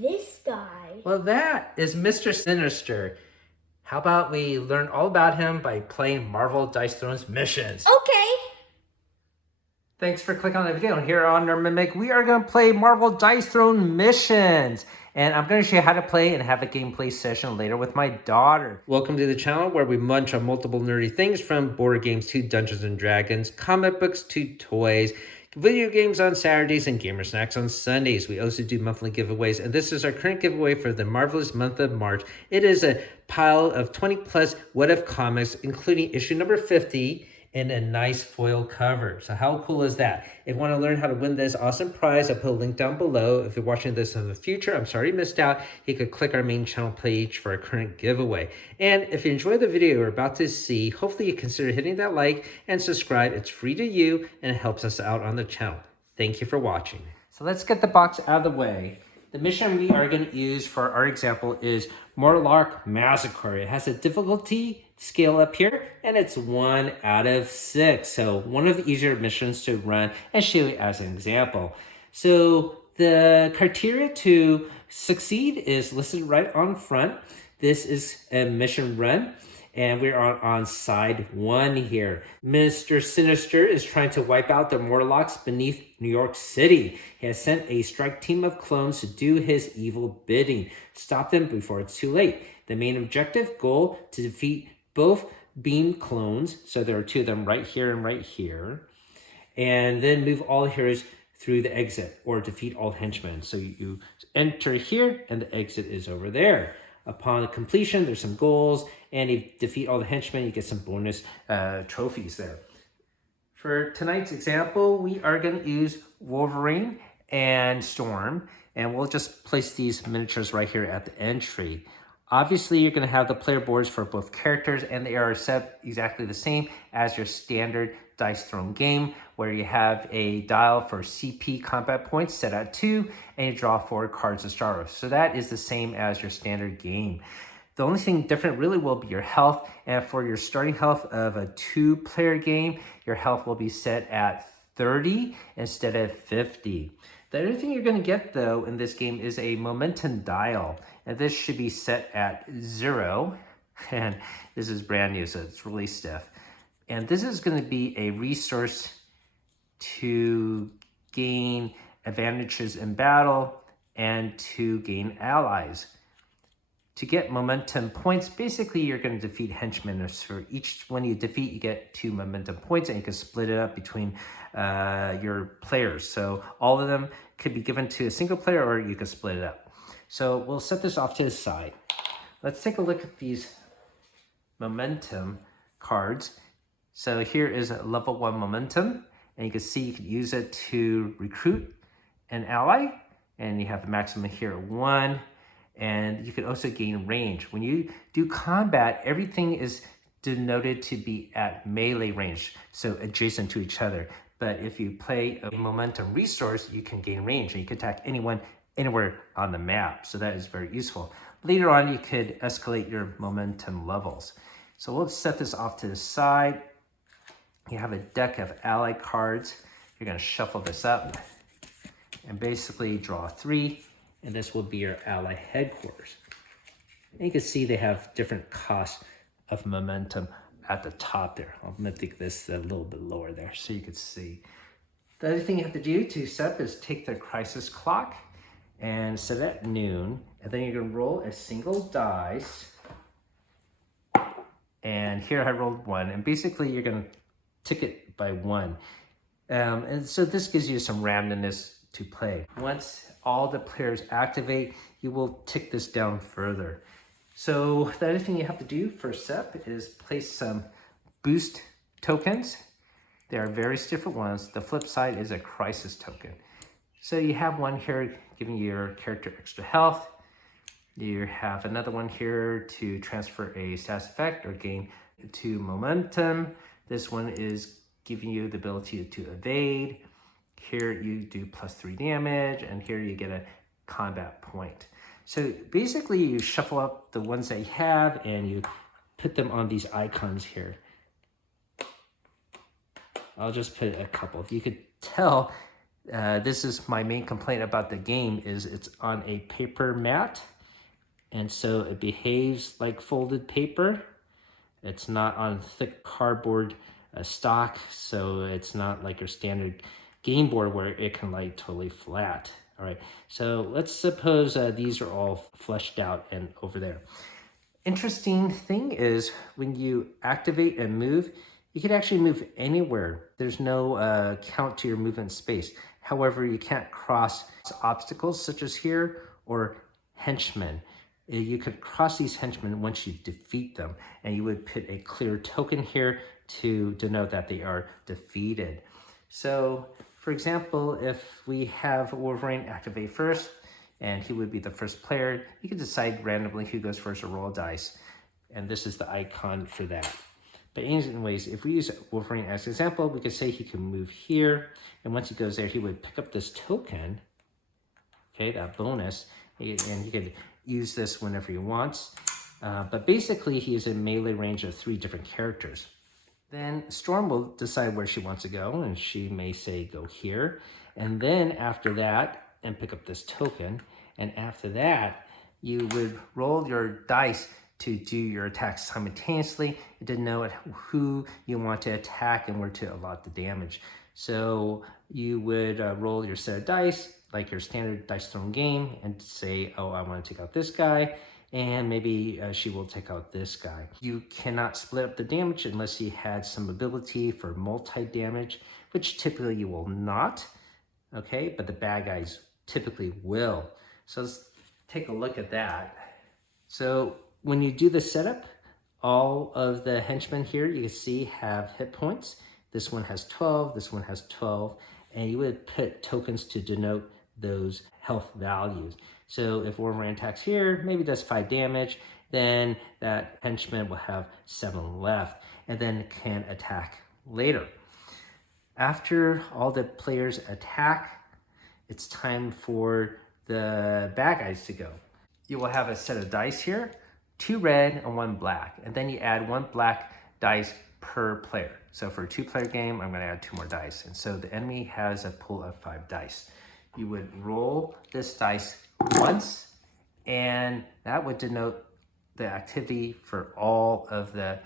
this guy? Well, that is Mr. Sinister. How about we learn all about him by playing Marvel Dice Throne's missions? Okay. Thanks for clicking on the video. And here on Mimic, we are going to play Marvel Dice Throne missions. And I'm going to show you how to play and have a gameplay session later with my daughter. Welcome to the channel where we munch on multiple nerdy things, from board games to Dungeons and Dragons, comic books to toys, video games on Saturdays, and gamer snacks on Sundays. We also do monthly giveaways, and this is our current giveaway for the marvelous month of March. It is a pile of 20 plus What If comics, including issue number 50, in a nice foil cover. So how cool is that? If you want to learn how to win this awesome prize, I'll put a link down below. If you're watching this in the future, I'm sorry you missed out. You could click our main channel page for our current giveaway. And if you enjoy the video you're about to see, hopefully you consider hitting that like and subscribe. It's free to you and it helps us out on the channel. Thank you for watching. So let's get the box out of the way. The mission we are going to use for our example is Morlock Massacre. It has a difficulty scale up here, and it's 1 out of 6. So one of the easier missions to run and show you as an example. So the criteria to succeed is listed right on front. This is a mission run, and we're on side 1 here. Mr. Sinister is trying to wipe out the Morlocks beneath New York City. He has sent a strike team of clones to do his evil bidding. Stop them before it's too late. The main objective goal to defeat both beam clones, so there are 2 of them right here and right here, and then move all heroes through the exit, or defeat all henchmen. So you enter here and the exit is over there. Upon completion, there's some goals, and if you defeat all the henchmen, you get some bonus trophies there. For tonight's example, we are going to use Wolverine and Storm, and we'll just place these miniatures right here at the entry. Obviously, you're going to have the player boards for both characters, and they are set exactly the same as your standard Dice Throne game, where you have a dial for CP combat points set at 2, and you draw 4 cards to start with. So that is the same as your standard game. The only thing different really will be your health, and for your starting health of a 2-player game, your health will be set at 30 instead of 50. The other thing you're going to get, though, in this game is a momentum dial, and this should be set at 0, and this is brand new, so it's really stiff. And this is going to be a resource to gain advantages in battle and to gain allies. To get momentum points, basically you're going to defeat henchmen. For each one you defeat, you get 2 momentum points, and you can split it up between your players. So all of them could be given to a single player, or you can split it up. So we'll set this off to the side. Let's take a look at these momentum cards. So here is a level 1 momentum, and you can see you can use it to recruit an ally, and you have the maximum here at 1. And you can also gain range. When you do combat, everything is denoted to be at melee range, so adjacent to each other. But if you play a momentum resource, you can gain range, and you can attack anyone anywhere on the map. So that is very useful. Later on, you could escalate your momentum levels. So we'll set this off to the side. You have a deck of ally cards. You're going to shuffle this up and basically draw 3. And this will be your ally headquarters. And you can see they have different costs of momentum at the top there. I'm going to take this a little bit lower there so you can see. The other thing you have to do to set up is take the crisis clock and set it at noon. And then you're going to roll a single dice. And here I rolled 1. And basically you're going to tick it by 1. And so this gives you some randomness to play. Once all the players activate, you will tick this down further. So the other thing you have to do for step is place some boost tokens. There are various different ones. The flip side is a crisis token. So you have one here giving your character extra health. You have another one here to transfer a status effect or gain 2 momentum. This one is giving you the ability to evade. Here you do +3 damage, and here you get a combat point. So basically you shuffle up the ones that you have and you put them on these icons here. I'll just put a couple. You could tell This is my main complaint about the game is it's on a paper mat, and so it behaves like folded paper. It's not on thick cardboard stock, so it's not like your standard game board where it can lay totally flat. All right, so let's suppose these are all fleshed out and over there. Interesting thing is when you activate and move, you can actually move anywhere. There's no count to your movement space. However, you can't cross obstacles such as here or henchmen. You could cross these henchmen once you defeat them, and you would put a clear token here to denote that they are defeated. So, for example, if we have Wolverine activate first, and he would be the first player, you can decide randomly who goes first or roll dice. And this is the icon for that. But anyways, if we use Wolverine as an example, we could say he can move here. And once he goes there, he would pick up this token, okay, that bonus, and he could use this whenever he wants. But basically, he is in melee range of 3 different characters. Then Storm will decide where she wants to go, and she may say go here. And then after that, and pick up this token. And after that, you would roll your dice to do your attacks simultaneously to know who you want to attack and where to allot the damage. So you would roll your set of dice, like your standard dice thrown game, and say, oh, I want to take out this guy, and maybe she will take out this guy. You cannot split up the damage unless you had some ability for multi-damage, which typically you will not, okay? But the bad guys typically will. So let's take a look at that. So when you do the setup, all of the henchmen here, you can see have hit points. This one has 12, this one has 12, and you would put tokens to denote those health values. So if Wolverine attacks here, maybe does 5 damage, then that henchman will have 7 left, and then can attack later. After all the players attack, it's time for the bad guys to go. You will have a set of dice here, 2 red and 1 black, and then you add 1 black dice per player. So for a 2-player game, I'm going to add 2 more dice. And so the enemy has a pool of 5 dice. You would roll this dice once, and that would denote the activity for all of the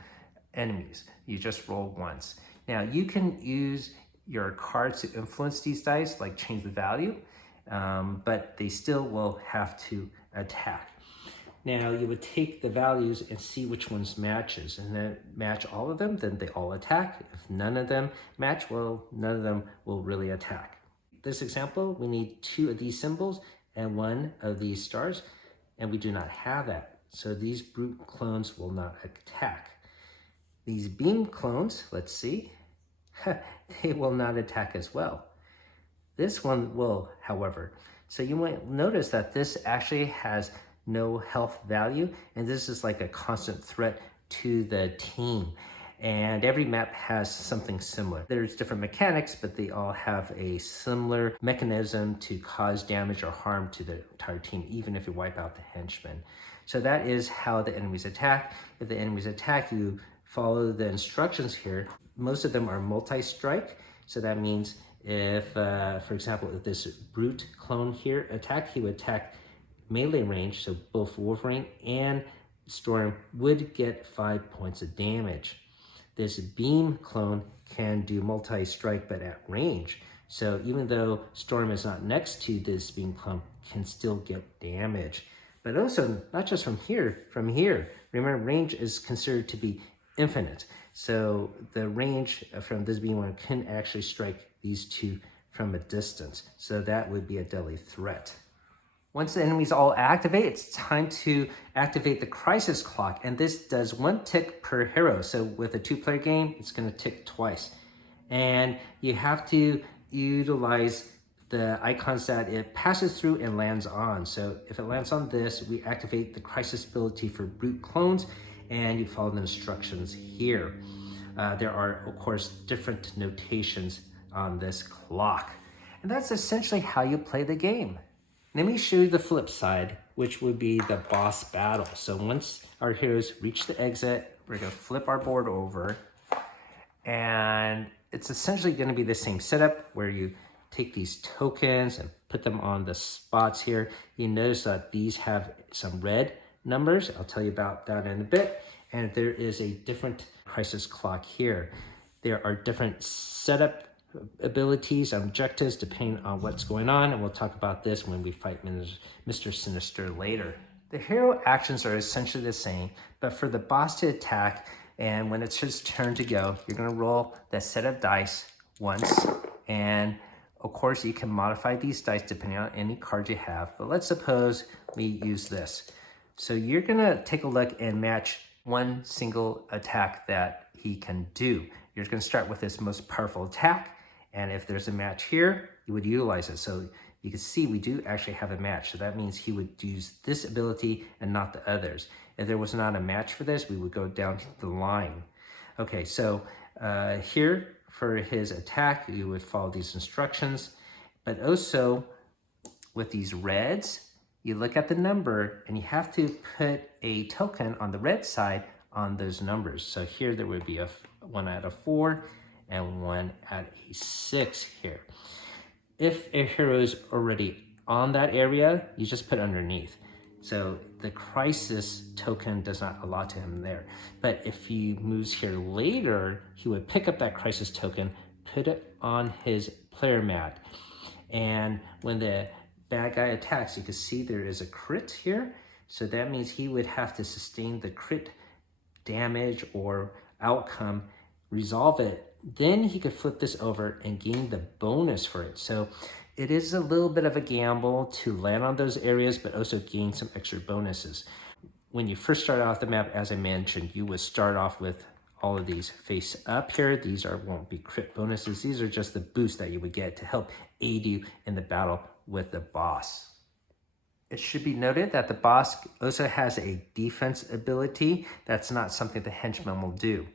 enemies. You just roll once. Now you can use your cards to influence these dice, like change the value, but they still will have to attack. Now you would take the values and see which ones matches, and then match all of them, then they all attack. If none of them match, well, none of them will really attack. This example, we need 2 of these symbols and 1 of these stars, and we do not have that. So these brute clones will not attack. These beam clones, let's see, they will not attack as well. This one will, however. So you might notice that this actually has no health value, and this is like a constant threat to the team. And every map has something similar. There's different mechanics, but they all have a similar mechanism to cause damage or harm to the entire team, even if you wipe out the henchmen. So that is how the enemies attack. If the enemies attack, you follow the instructions here. Most of them are multi-strike, so that means if, for example, if this brute clone here attacked, he would attack melee range, so both Wolverine and Storm would get 5 points of damage. This beam clone can do multi-strike, but at range. So even though Storm is not next to this beam clone, can still get damage. But also, not just from here. Remember, range is considered to be infinite. So the range from this beam one can actually strike these 2 from a distance. So that would be a deadly threat. Once the enemies all activate, it's time to activate the crisis clock, and this does 1 tick per hero. So with a 2-player game, it's going to tick twice. And you have to utilize the icons that it passes through and lands on. So if it lands on this, we activate the crisis ability for brute clones, and you follow the instructions here. There are, of course, different notations on this clock. And that's essentially how you play the game. Let me show you the flip side, which would be the boss battle. So once our heroes reach the exit, we're going to flip our board over. And it's essentially going to be the same setup where you take these tokens and put them on the spots here. You notice that these have some red numbers. I'll tell you about that in a bit. And there is a different crisis clock here. There are different setup abilities and objectives depending on what's going on, and we'll talk about this when we fight Mr. Sinister later. The hero actions are essentially the same, but for the boss to attack, and when it's his turn to go, you're going to roll that set of dice once, and of course you can modify these dice depending on any card you have, but let's suppose we use this. So you're going to take a look and match one single attack that he can do. You're going to start with his most powerful attack, and if there's a match here, you would utilize it. So you can see we do actually have a match. So that means he would use this ability and not the others. If there was not a match for this, we would go down the line. Okay, so here for his attack, you would follow these instructions. But also with these reds, you look at the number and you have to put a token on the red side on those numbers. So here there would be a 1 out of 4 and 1 out of 6 here. If a hero is already on that area, you just put underneath. So the crisis token does not allot to him there. But if he moves here later, he would pick up that crisis token, put it on his player mat. And when the bad guy attacks, you can see there is a crit here. So that means he would have to sustain the crit damage or outcome, resolve it. Then he could flip this over and gain the bonus for it. So it is a little bit of a gamble to land on those areas, but also gain some extra bonuses. When you first start off the map, as I mentioned, you would start off with all of these face up here. These won't be crit bonuses. These are just the boost that you would get to help aid you in the battle with the boss. It should be noted that the boss also has a defense ability. That's not something the henchman will do.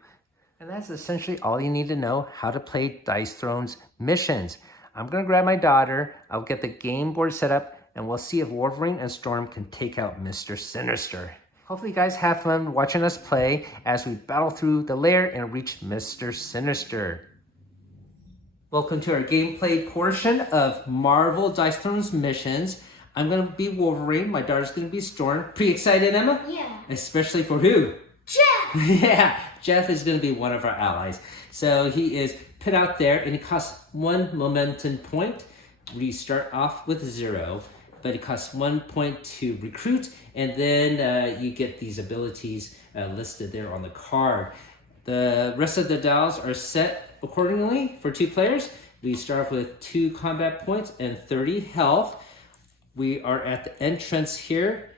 And that's essentially all you need to know how to play Dice Throne's missions. I'm going to grab my daughter, I'll get the game board set up, and we'll see if Wolverine and Storm can take out Mr. Sinister. Hopefully you guys have fun watching us play as we battle through the lair and reach Mr. Sinister. Welcome to our gameplay portion of Marvel Dice Throne's missions. I'm going to be Wolverine, my daughter's going to be Storm. Pretty excited, Emma? Yeah. Especially for who? Jeff! Yeah, Jeff is going to be one of our allies. So he is put out there, and it costs 1 momentum point. We start off with 0, but it costs 1 point to recruit, and then you get these abilities listed there on the card. The rest of the dials are set accordingly for 2 players. We start off with 2 combat points and 30 health. We are at the entrance here,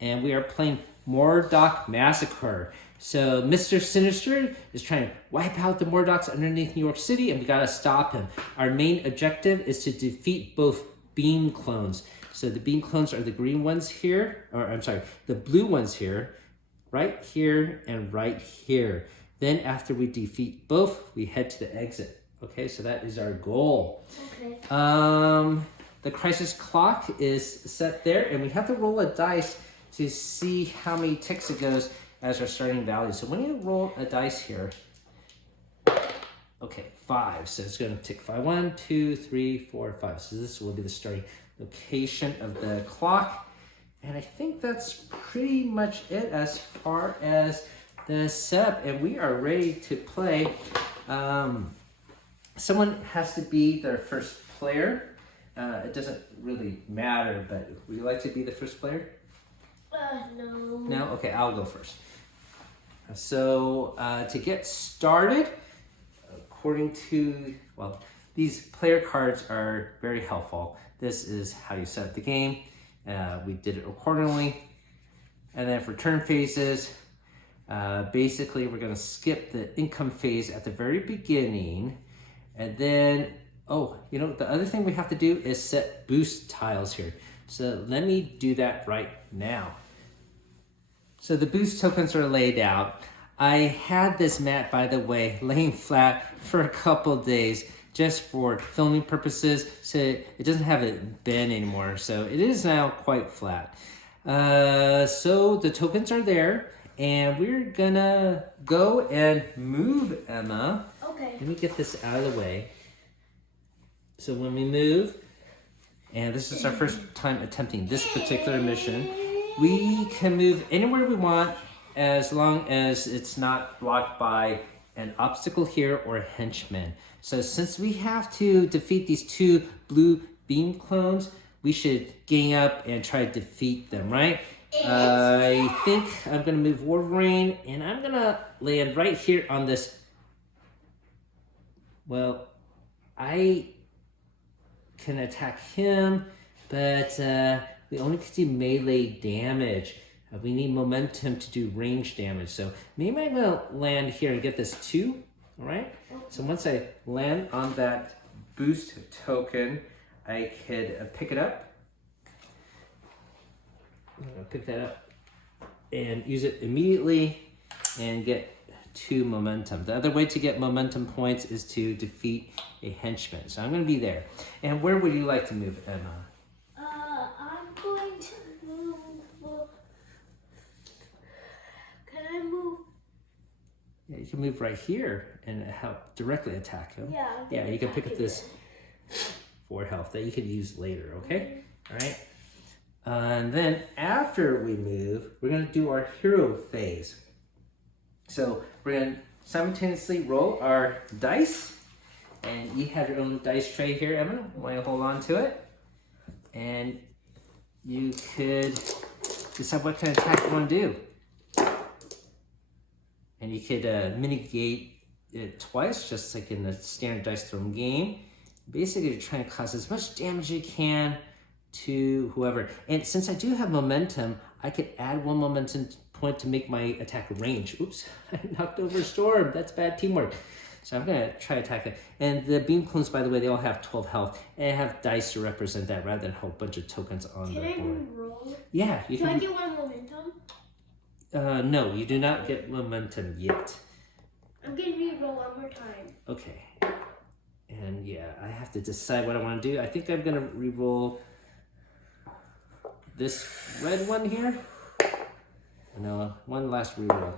and we are playing Mordock Massacre. So Mr. Sinister is trying to wipe out the Mordocks underneath New York City, and we gotta stop him. Our main objective is to defeat both beam clones. So the beam clones are the green ones here, or I'm sorry, the blue ones here, right here and right here. Then after we defeat both, we head to the exit. Okay, so that is our goal. Okay. The crisis clock is set there, and we have to roll a dice to see how many ticks it goes as our starting value. So when you roll a dice here, okay, 5. So it's going to tick 5. 1, 2, 3, 4, 5. So this will be the starting location of the clock. And I think that's pretty much it as far as the setup. And we are ready to play. Someone has to be their first player. It doesn't really matter, but would you like to be the first player? No. No? Okay, I'll go first. So to get started, according to, well, these player cards are very helpful. This is how you set up the game. We did it accordingly. And then for turn phases, basically we're going to skip the income phase at the very beginning. And then, oh, you know, the other thing we have to do is set boost tiles here. So let me do that right now. So the boost tokens are laid out. I had this mat, by the way, laying flat for a couple days just for filming purposes, so it doesn't have a bend anymore. So it is now quite flat. So the tokens are there, and we're gonna go and move Emma. Okay. Let me get this out of the way. So when we move, and this is our first time attempting this particular mission, we can move anywhere we want as long as it's not blocked by an obstacle here or a henchman. So since we have to defeat these two blue beam clones, we should gang up and try to defeat them, right? I think I'm gonna move Wolverine and I'm gonna land right here on this. Well, I can attack him, but we only can do melee damage. We need momentum to do range damage. So maybe I'm gonna land here and get this 2, all right? So once I land on that boost token, I could pick it up. I'm gonna pick that up and use it immediately and get 2 momentum. The other way to get momentum points is to defeat a henchman. So I'm gonna be there. And where would you like to move, Emma? I'm going to move. Can I move? Yeah, you can move right here and help directly attack him. Yeah, you can pick up this 4 health that you could use later, okay? All right. And then after we move, we're gonna do our hero phase. So we're gonna simultaneously roll our dice, and you have your own dice tray here, Emma. Want to hold on to it? And you could decide what kind of attack you want to do. And you could mitigate it twice, just like in the standard dice throwing game. Basically, you're trying to cause as much damage as you can to whoever. And since I do have momentum, I could add 1 momentum point to make my attack range. Oops, I knocked over Storm. That's bad teamwork. So I'm gonna try to attack that. And the beam clones, by the way, they all have 12 health. And I have dice to represent that rather than a whole bunch of tokens on the board. Can I roll? Yeah. Do I get 1 momentum? No, you do not get momentum yet. I'm gonna re-roll 1 more time. Okay. And yeah, I have to decide what I want to do. I think I'm gonna re-roll this red one here. No, one last reroll.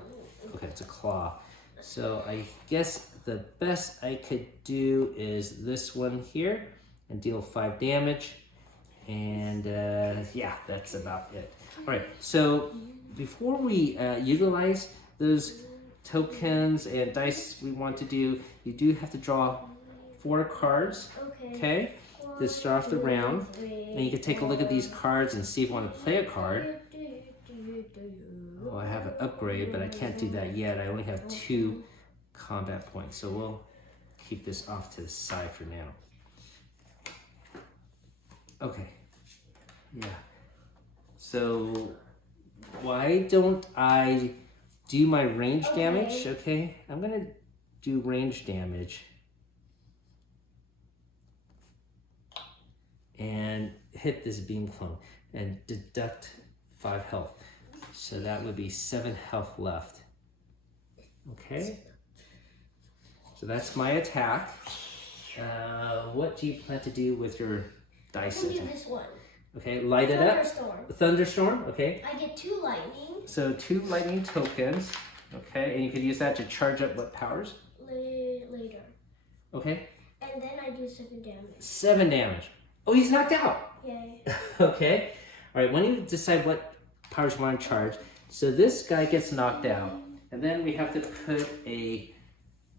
Okay, it's a claw. So I guess the best I could do is this one here and deal 5 damage. And yeah, that's about it. All right, so before we utilize those tokens and dice we want to do, you do have to draw 4 cards, okay? To start off the round. And you can take a look at these cards and see if you want to play a card. Oh, I have an upgrade, but I can't do that yet. I only have 2 combat points, so we'll keep this off to the side for now. Okay, yeah. So why don't I do my range damage? Okay, I'm gonna do range damage and hit this beam clone and deduct 5 health. So that would be 7 health left. Okay. So that's my attack. What do you plan to do with your dice? I'm gonna do this one. Okay, light it up. Thunderstorm, okay. I get 2 lightning. So 2 lightning tokens. Okay, and you could use that to charge up what powers? Later. Okay. And then I do 7 damage. 7 damage. Oh, he's knocked out. Yay. Okay. All right, when you decide what powers you want to charge, so this guy gets knocked out. And then we have to put a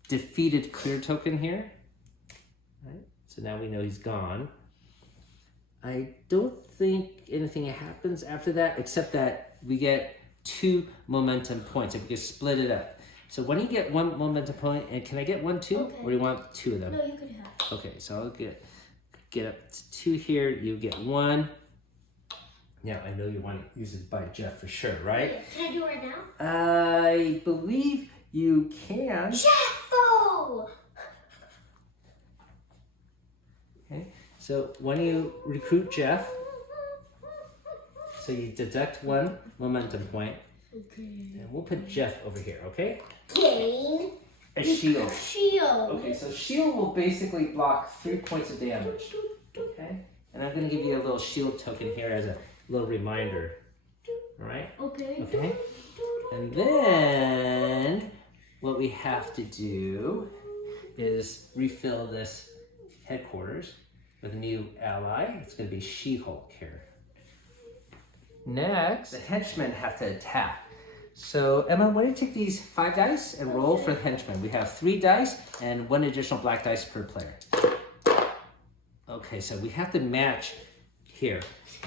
defeated clear token here. Right? So now we know he's gone. I don't think anything happens after that, except that we get 2 momentum points if we can split it up. So when you get 1 momentum point, and can I get 1 too? Okay. Or do you want 2 of them? No, you could have. Okay, so I'll get up to 2 here. You get 1. Now I know you want to use it by Jeff for sure, right? Can I do it right now? I believe you can. Jeffo! Okay, so when you recruit Jeff, so you deduct 1 momentum point. Okay. And we'll put Jeff over here, okay? Gain A shield. shield. Okay, so shield will basically block 3 points of damage. Okay? And I'm going to give you a little shield token here as a little reminder. All right? Okay. Okay? And then what we have to do is refill this headquarters. with a new ally. It's going to be She-Hulk here. Next, the henchmen have to attack. So, Emma, why don't you take these 5 dice and roll for the henchmen? We have 3 dice and 1 additional black dice per player. Okay, so we have to match here.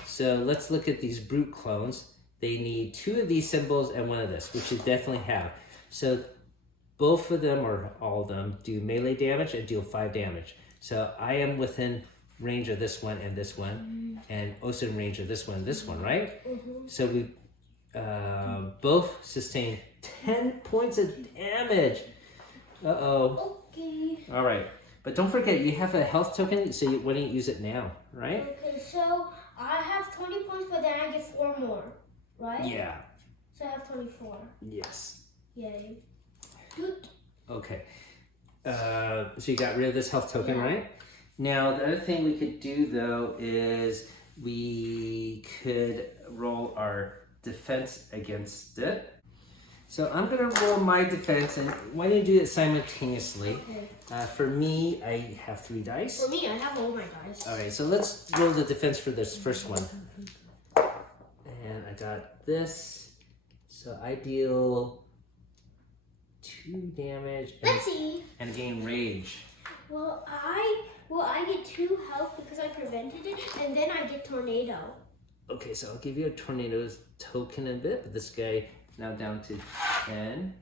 So let's look at these brute clones. They need 2 of these symbols and 1 of this, which you definitely have. So both of them, or all of them, do melee damage and deal 5 damage. So I am within range of this one and this one, and also in range of this one and this one, right? So we both sustain 10 points of damage. Uh-oh. Okay. All right. But don't forget, you have a health token, so why don't you use it now, right? Okay, so I have 20 points, but then I get 4 more, right? Yeah. So I have 24. Yes. Yay. Good. Okay. So you got rid of this health token, right? Now, the other thing we could do, though, is we could roll our defense against it. So I'm going to roll my defense, and why don't you do it simultaneously? Okay. For me, I have 3 dice. For me, I have all my dice. All right, so let's roll the defense for this first one. And I got this. So I deal 2 damage Let's see. and gain rage. Well, I get 2 health because I prevented it, and then I get tornado. Okay, so I'll give you a tornado token in a bit, but this guy now down to 10.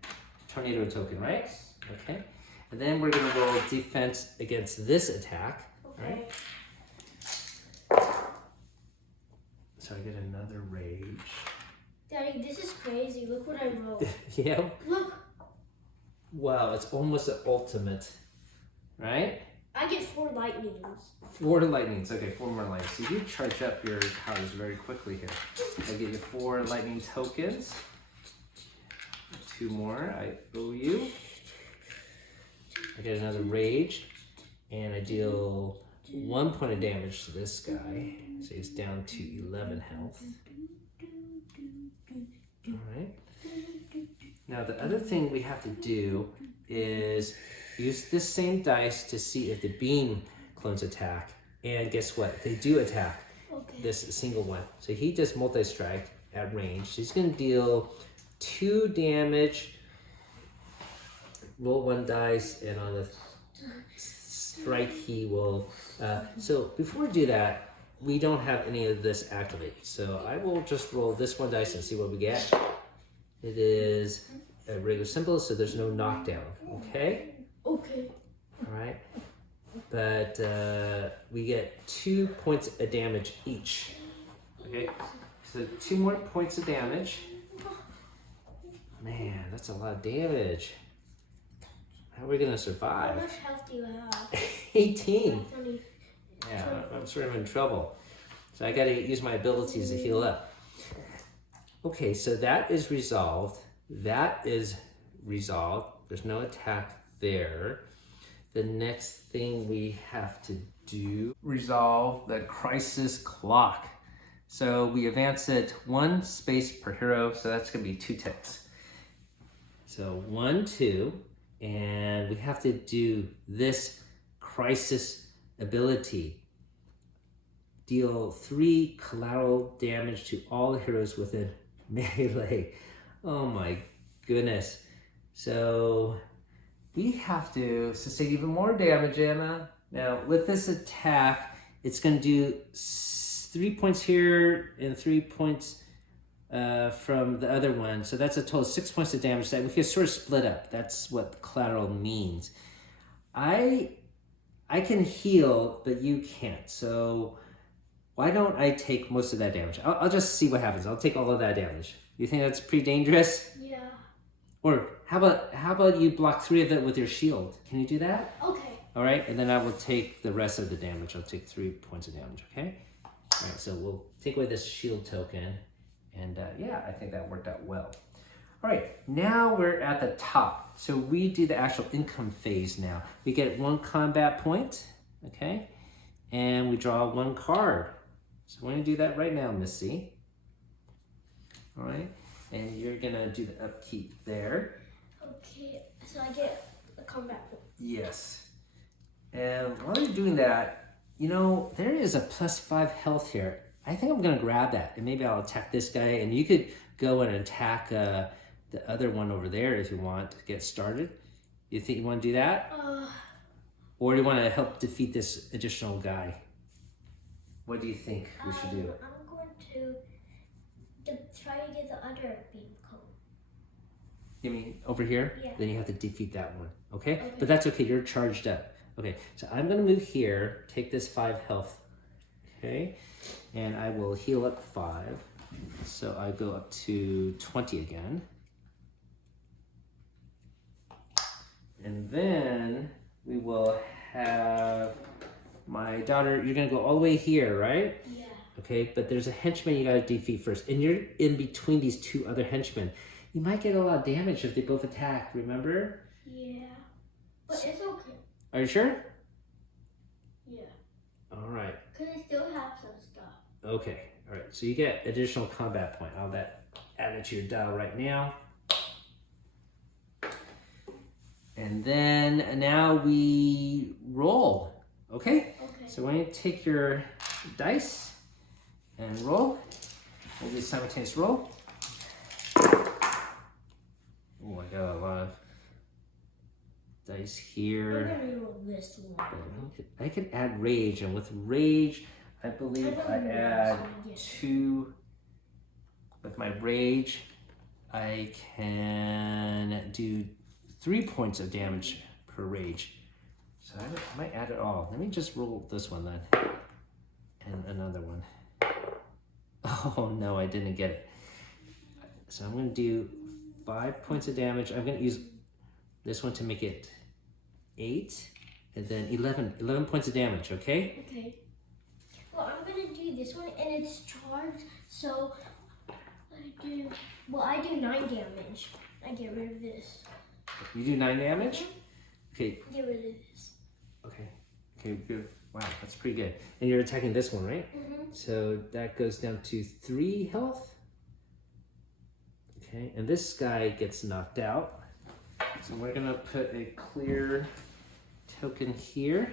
Tornado token, right? Okay. And then we're going to roll defense against this attack. Okay. Right? So I get another rage. Daddy, this is crazy. Look what I wrote. Yeah. Look. Wow, it's almost an ultimate, right? I get 4 lightnings. 4 lightnings. Okay, 4 more lightnings. So you charge up your powers very quickly here. I get you 4 lightning tokens. 2 more I owe you. I get another rage, and I deal 1 point of damage to this guy. So he's down to 11 health. All right. Now the other thing we have to do is use this same dice to see if the beam clones attack. And guess what? They do attack. Okay. This single one. So he does multi-strike at range. He's going to deal 2 damage. Roll 1 dice, and on the strike he will... so before we do that, we don't have any of this activated. So I will just roll this 1 dice and see what we get. It is a regular symbol, so there's no knockdown, okay? Okay. All right. But we get 2 points of damage each. Okay, so 2 more points of damage. Man, that's a lot of damage. How are we gonna How survive? much health do you have? 18. 20. Yeah, I'm sort of in trouble. So I gotta use my abilities to heal up. Okay, so that is resolved. That is resolved. There's no attack there. The next thing we have to do, resolve the crisis clock. So we advance it 1 space per hero, so that's gonna be 2 ticks. So 1, 2, and we have to do this crisis ability. Deal 3 collateral damage to all the heroes within melee. Oh my goodness. So we have to sustain even more damage, Emma. Now with this attack, it's going to do 3 points here and 3 points from the other one. So that's a total of 6 points of damage that we can sort of split up. That's what collateral means. I can heal, but you can't. So why don't I take most of that damage? I'll just see what happens. I'll take all of that damage. You think that's pretty dangerous? Yeah. Or how about you block 3 of it with your shield? Can you do that? Okay. All right, and then I will take the rest of the damage. I'll take 3 points of damage, okay? All right, so we'll take away this shield token. And yeah, I think that worked out well. All right, now we're at the top. So we do the actual income phase now. We get 1 combat point, okay? And we draw 1 card. So we're gonna do that right now, Missy. All right, and you're gonna do the upkeep there. Okay, so I get a combat point. Yes. And while you're doing that, You know, there is a +5 health here. I think I'm gonna grab that, and maybe I'll attack this guy, and you could go and attack the other one over there if you want to get started. You think you want to do that? Or do you want to help defeat this additional guy? What do you think we should do? I'm going to try to get the other beam cone. You mean over here? Yeah. Then you have to defeat that one, okay? But that's okay, you're charged up. Okay, so I'm gonna move here, take this 5 health, okay? And I will heal up 5. So I go up to 20 again. And then we will have my daughter, you're gonna go all the way here, right? Yeah. Okay, but there's a henchman you gotta defeat first. And you're in between these 2 other henchmen. You might get a lot of damage if they both attack, remember? Yeah. But it's okay. Are you sure? Yeah. All right. Because I still have some stuff. Okay, all right. So you get additional combat point. I'll add it to your dial right now. And then now we roll, okay? Okay. So why don't you take your dice and roll. We'll do simultaneous roll. Oh, I got a lot of dice here. I'm gonna roll this one. I could add rage, and with rage, I believe I add 2. With my rage, I can do 3 points of damage per rage. So I might add it all. Let me just roll this one then. And another one. Oh no, I didn't get it. So I'm gonna do 5 points of damage. I'm gonna use this one to make it 8. And then 11 points of damage, okay? Okay. Well, I'm gonna do this one, and it's charged, so I do 9 damage. I get rid of this. You do 9 damage? Okay. Get rid of this. Okay. Okay, good. Wow, that's pretty good. And you're attacking this one, right? Mm-hmm. So that goes down to 3 health. Okay, and this guy gets knocked out. So we're gonna put a clear token here.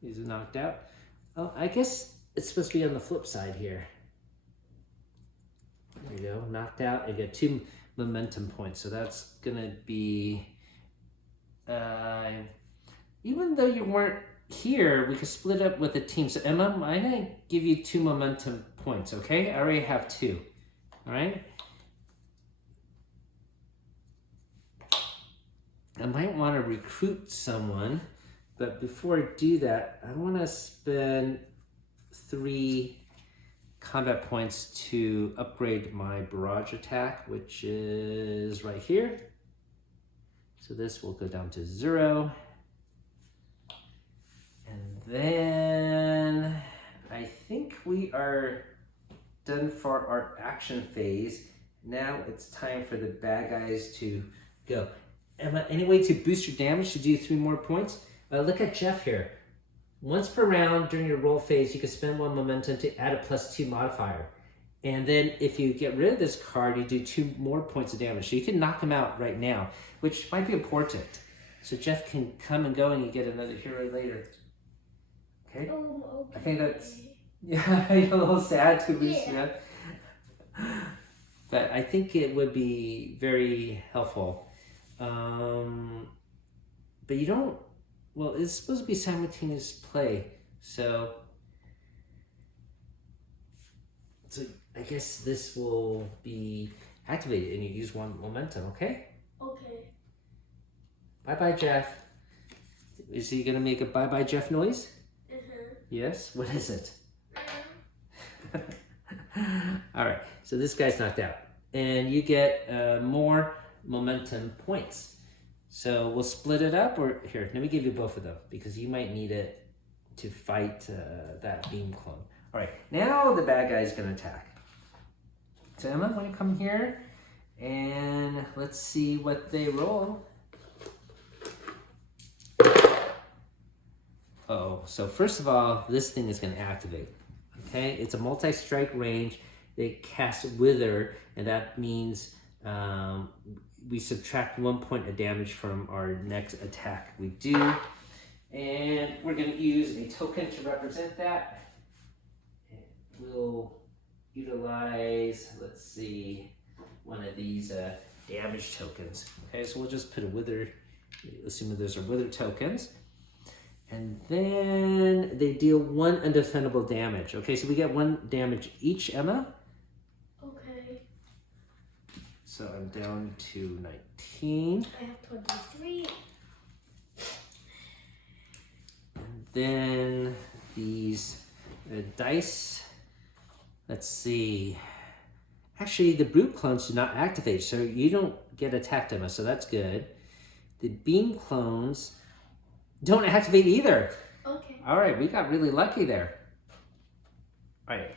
He's knocked out. Oh, I guess it's supposed to be on the flip side here. There you go, knocked out. I get 2 momentum points. So that's gonna be, even though you weren't here, we could split up with the team. So Emma, I'm gonna give you 2 momentum points, okay? I already have 2, all right? I might want to recruit someone, but before I do that, I want to spend 3 combat points to upgrade my barrage attack, which is right here. So this will go down to 0. And then I think we are done for our action phase. Now it's time for the bad guys to go. Emma, any way to boost your damage to do 3 more points? Look at Jeff here. Once per round during your roll phase, you can spend 1 momentum to add a +2 modifier. And then if you get rid of this card, you do 2 more points of damage. So you can knock him out right now, which might be important. So Jeff can come and go and you get another hero later. Okay? Oh, okay. I think that's, yeah, you're a little sad to lose Jeff. But I think it would be very helpful. But you don't, well, it's supposed to be simultaneous play, so I guess this will be activated and you use 1 momentum, okay? Okay. Bye-bye, Jeff. Is he gonna make a bye-bye Jeff noise? Uh-huh. Yes? What is it? All right, so this guy's knocked out. And you get more momentum points. So we'll split it up, or here, let me give you both of them because you might need it to fight that beam clone. All right, now the bad guy is gonna attack. So Emma, want to come here and let's see what they roll. Uh-oh, so first of all, this thing is gonna activate, okay? It's a multi-strike range. They cast Wither, and that means we subtract 1 point of damage from our next attack we do. And we're going to use a token to represent that. We'll utilize, let's see, one of these damage tokens. Okay, so we'll just put a wither, assuming those are wither tokens. And then they deal 1 undefendable damage. Okay, so we get 1 damage each, Emma. Okay. So I'm down to 19. I have 23. And then these dice, let's see. Actually, the brute clones do not activate, so you don't get attacked, Emma, so that's good. The beam clones don't activate either. Okay. All right, we got really lucky there. All right,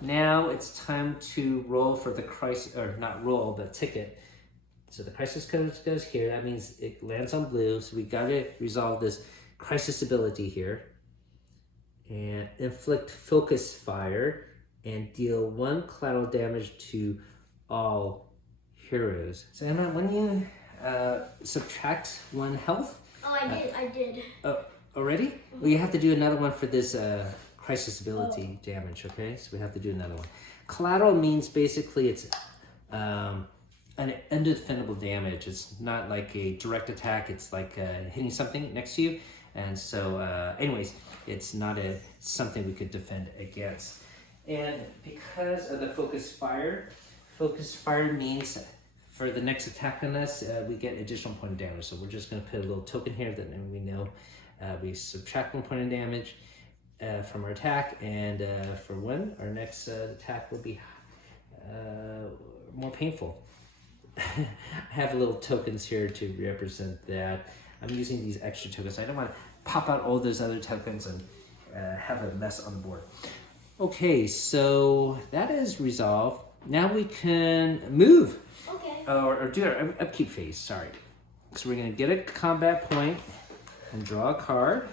now it's time to roll for the crisis, or not roll, but ticket. So the crisis goes here. That means it lands on blue. So we got to resolve this crisis ability here. And inflict focus fire and deal 1 collateral damage to all heroes. So Emma, when you subtract 1 health. Oh, I did. Oh, already? Well, you have to do another one for this crisis ability damage, okay? So we have to do another one. Collateral means basically it's an undefendable damage. It's not like a direct attack. It's like hitting something next to you. And so, anyways, it's not something we could defend against. And because of the focus fire means for the next attack on us, we get additional point of damage. So we're just going to put a little token here that we know we subtract 1 point of damage from our attack, and for when our next attack will be more painful. I have little tokens here to represent that. I'm using these extra tokens. I don't want to pop out all those other tokens and have a mess on the board. Okay, so that is resolved. Now we can move. Okay. Or do our upkeep phase, sorry. So we're going to get a combat point and draw a card.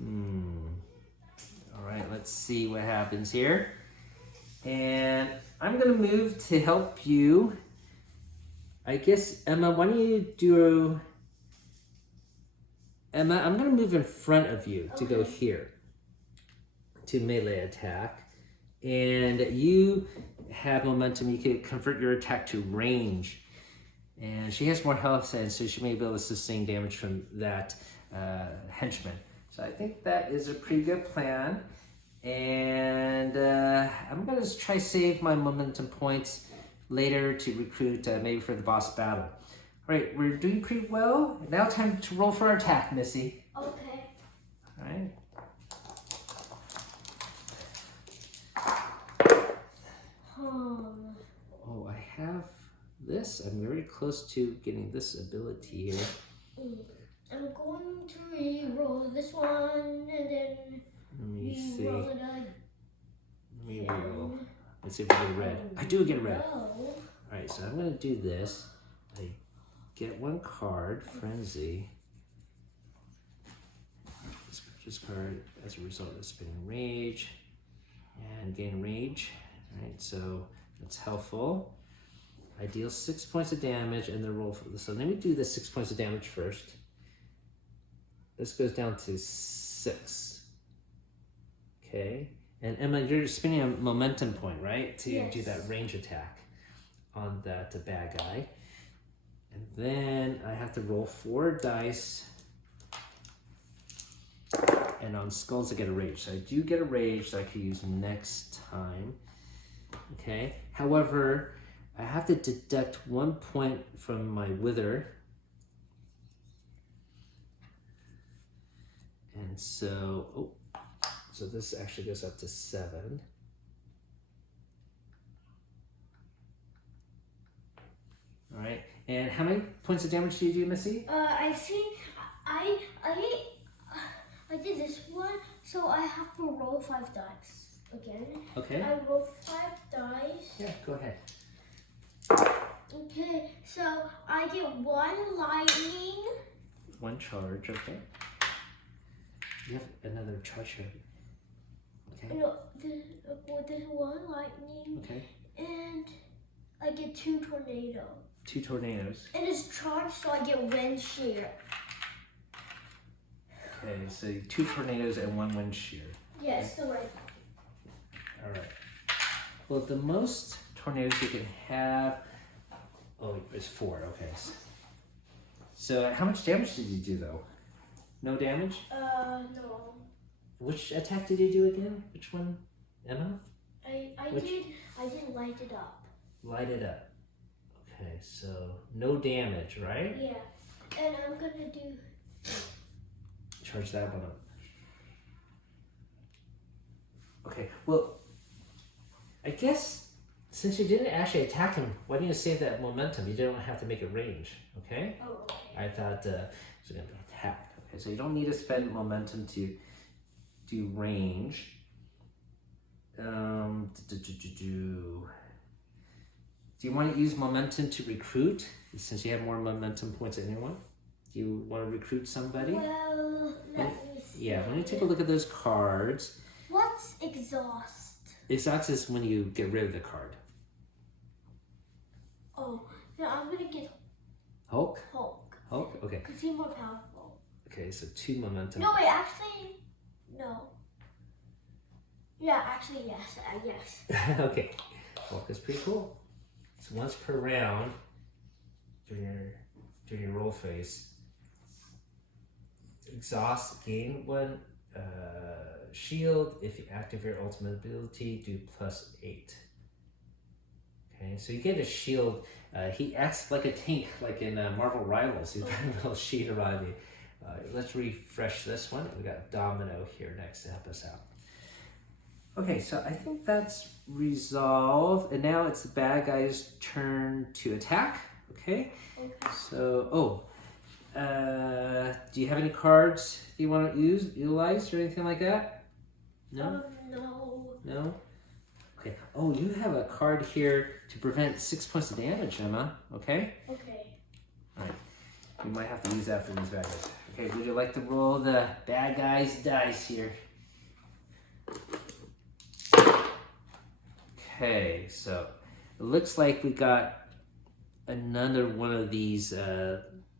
All right, let's see what happens here. And I'm going to move to help you. I guess, Emma, why don't you do... Emma, I'm going to move in front of you to go here to melee attack. And you have momentum. You can convert your attack to range. And she has more health, and so she may be able to sustain damage from that henchman. So I think that is a pretty good plan. And I'm going to try save my momentum points later to recruit maybe for the boss battle. All right, we're doing pretty well. Now time to roll for our attack, Missy. Okay. All right. Oh, I have this. I'm very close to getting this ability here. I'm going to re-roll this one and then Let me see. re-roll it again. Let me re-roll. Let's see if I get a red. I do get red. No. Alright, so I'm going to do this. I get 1 card, Frenzy. This card, as a result of spinning Rage. And gain Rage. Alright, so that's helpful. I deal 6 points of damage and then roll for this. So let me do the 6 points of damage first. This goes down to 6. Okay. And Emma, you're spending a momentum point, right? To do that range attack on that bad guy. And then I have to roll 4 dice. And on skulls I get a rage. So I do get a rage that I could use next time. Okay. However, I have to deduct 1 point from my wither. And so, so this actually goes up to 7. All right. And how many points of damage do you do, Missy? I think I did this one, so I have to roll 5 dice again. Okay. I roll 5 dice. Yeah, go ahead. Okay, so I get 1 lightning. 1 charge, okay. You have another charge here. Okay. No, there's 1 lightning. Okay. And I get 2 tornado. 2 tornadoes. And it's charged, so I get wind shear. Okay, so 2 tornadoes and 1 wind shear. Yes, the right. All right. Well, the most tornadoes you can have, it's 4. Okay. So how much damage did you do though? No damage? No. Which attack did you do again? Which one, Emma? I did light it up. Light it up. Okay, so no damage, right? Yeah. And I'm gonna do. Charge that one up. Okay, well, I guess since you didn't actually attack him, why didn't you save that momentum? You don't have to make it range, okay? Oh, okay. I thought it was going to be attack. Okay, so you don't need to spend momentum to do range. Do you want to use momentum to recruit? Since you have more momentum points than anyone? Do you want to recruit somebody? Well, let me see. Yeah, let me take a look at those cards. What's exhaust? Exhaust is when you get rid of the card. Oh, no, I'm gonna get Hulk? Hulk. Hulk? Okay. Because he's more powerful. Okay, so 2 momentum. No, wait, actually, no. Yeah, actually, yes. Yes. Okay. Hulk is pretty cool. So once per round, during your roll phase, exhaust, gain 1 shield. If you activate your ultimate ability, do +8. Okay, so you get a shield. He acts like a tank, like in Marvel Rivals. He's got a little sheet around you. Let's refresh this one. We got Domino here next to help us out. Okay, so I think that's resolved, and now it's the bad guy's turn to attack. Okay. So, do you have any cards you want to utilize, or anything like that? No. No. No. Okay. Oh, you have a card here to prevent 6 points of damage, Emma. Okay. Okay. All right. You might have to use that for these bad guys. Okay. Would you like to roll the bad guy's dice here? Okay. So it looks like we got another one of these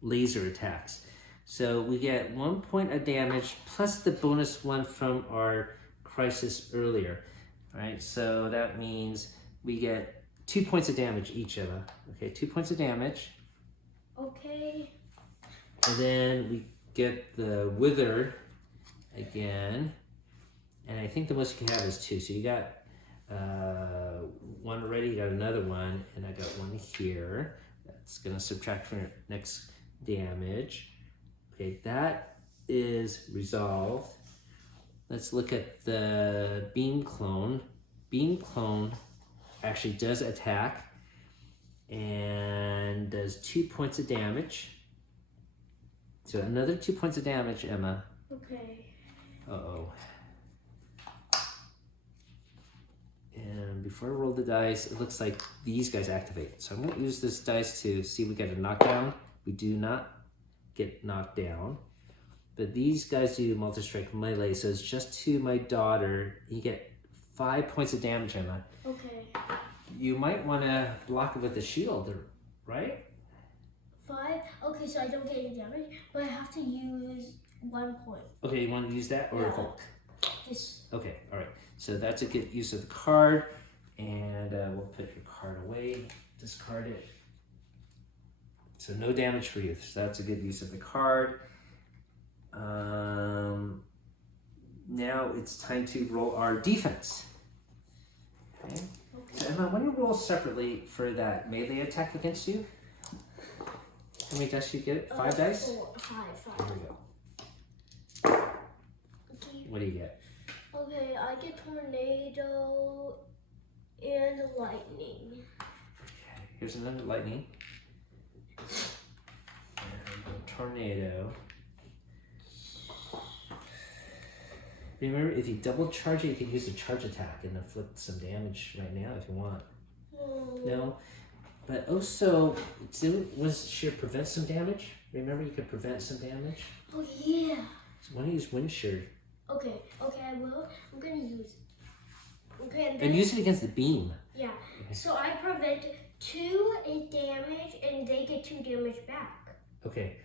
laser attacks. So we get 1 point of damage plus the bonus 1 from our crisis earlier. All right, so that means we get 2 points of damage each, Emma. Okay, 2 points of damage. Okay. And then we get the wither again. And I think the most you can have is 2. So you got 1 already, you got another 1, and I got 1 here. That's gonna subtract from your next damage. Okay, that is resolved. Let's look at the beam clone. Beam clone actually does attack and does 2 points of damage. So another 2 points of damage, Emma. Okay. Uh-oh. And before I roll the dice, it looks like these guys activate. So I'm going to use this dice to see if we get a knockdown. We do not get knocked down. But these guys do multi-strike melee, so it's just to my daughter. You get 5 points of damage, Emma. Okay. You might want to block it with the shield, right? 5? Okay, so I don't get any damage, but I have to use 1 point. Okay, you want to use that or Yeah. Hulk? This. Okay, all right. So that's a good use of the card. And we'll put your card away. Discard it. So no damage for you. So that's a good use of the card. Now it's time to roll our defense. Okay. So Emma, when you roll separately for that melee attack against you, how many dice do you get? 5 dice? 4, 5. Here we go. Okay. What do you get? Okay, I get tornado and lightning. Okay, here's another lightning. And a tornado. Remember, if you double charge it, you can use a charge attack and inflict some damage right now if you want. No? But also, was sheer prevent some damage? Remember, you could prevent some damage? Oh, yeah. So why don't you use wind shear? Okay, I will. I'm gonna use it. Okay, and then... And use it against the beam. Yeah. Okay. So I prevent 2 damage, and they get 2 damage back. Okay.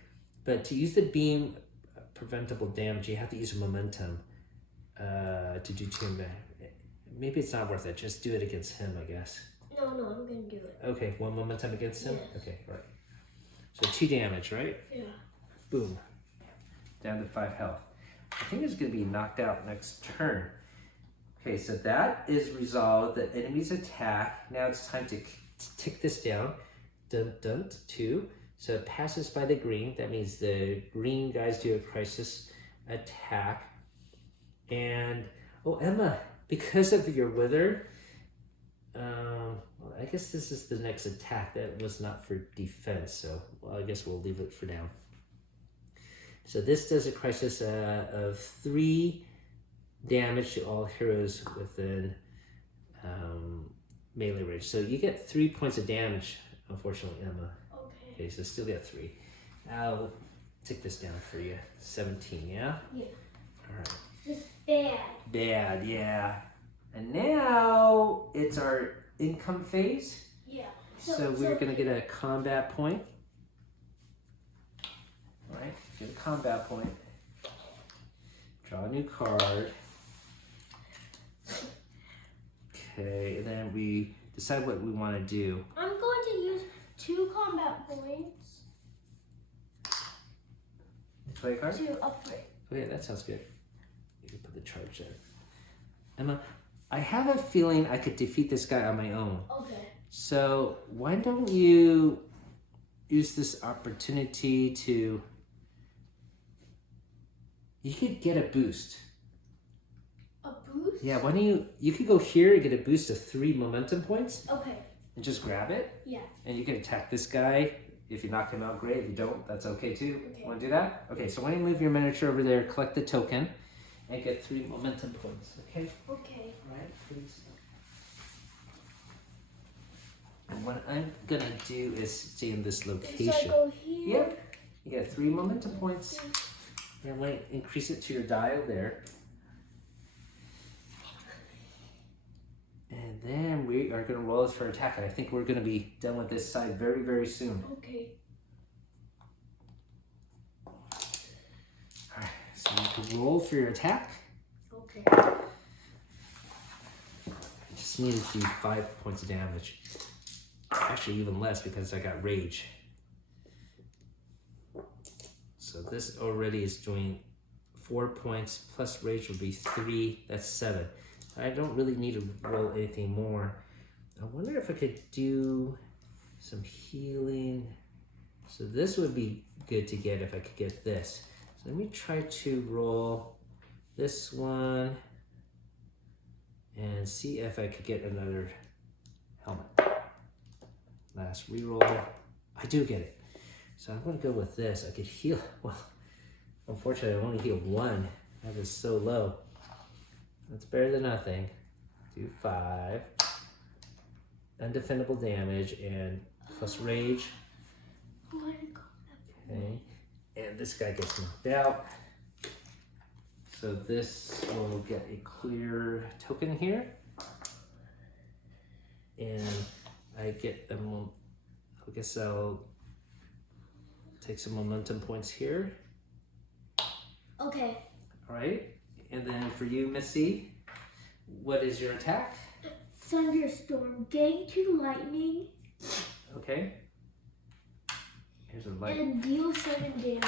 But to use the beam, preventable damage. You have to use momentum to do 2. Maybe it's not worth it. Just do it against him, I guess. No, I'm gonna do it. Okay, 1 momentum against him? Yes. Okay, right. So 2 damage, right? Yeah. Boom. Down to 5 health. I think it's going to be knocked out next turn. Okay, so that is resolved. The enemy's attack. Now it's time to tick this down. Dun, dun, 2. So it passes by the green. That means the green guys do a crisis attack. And, oh, Emma, because of your wither, well, I guess this is the next attack. That was not for defense, so well, I guess we'll leave it for now. So this does a crisis of 3 damage to all heroes within melee range. So you get 3 points of damage, unfortunately, Emma. Okay, so still get 3. I'll take this down for you. 17, yeah? Yeah. All right. This is bad. Bad, yeah. And now it's our income phase. Yeah. So we're going to get a combat point. All right, get a combat point. Draw a new card. Okay, and then we decide what we want to do. I'm going to use 2 combat points Play a card? to upgrade. Okay, that sounds good. You can put the charge there. Emma, I have a feeling I could defeat this guy on my own. Okay. So why don't you use this opportunity to... You could get a boost. A boost? Yeah, why don't you could go here and get a boost of 3 momentum points. Okay. And just grab it. Yeah. And you can attack this guy. If you knock him out, great. If you don't, that's okay too. Okay. Want to do that? Okay, so why don't you move your miniature over there, collect the token, and get 3 momentum points, okay? Okay. All right, please. And what I'm gonna do is stay in this location. So I go here. Yep. You get 3 momentum points. And I'm going to increase it to your dial there. And then we are going to roll this for attack. And I think we're going to be done with this side very, very soon. Okay. Alright, so you can roll for your attack. Okay. I just needed to do 5 points of damage. Actually, even less because I got rage. So this already is doing 4 points, plus rage would be 3, that's 7. I don't really need to roll anything more. I wonder if I could do some healing. So this would be good to get if I could get this. So let me try to roll this one and see if I could get another helmet. Last reroll. I do get it. So I'm going to go with this. I could heal. Well, unfortunately, I only healed 1. That is so low. That's better than nothing. Do 5. Undefendable damage and plus rage. Okay. And this guy gets knocked out. So this will get a clear token here. And I get them. I guess I'll take some momentum points here. Okay. All right. And then for you, Missy, what is your attack? Thunderstorm. Gain 2 lightning. Okay. Here's a light. And deal 7 damage.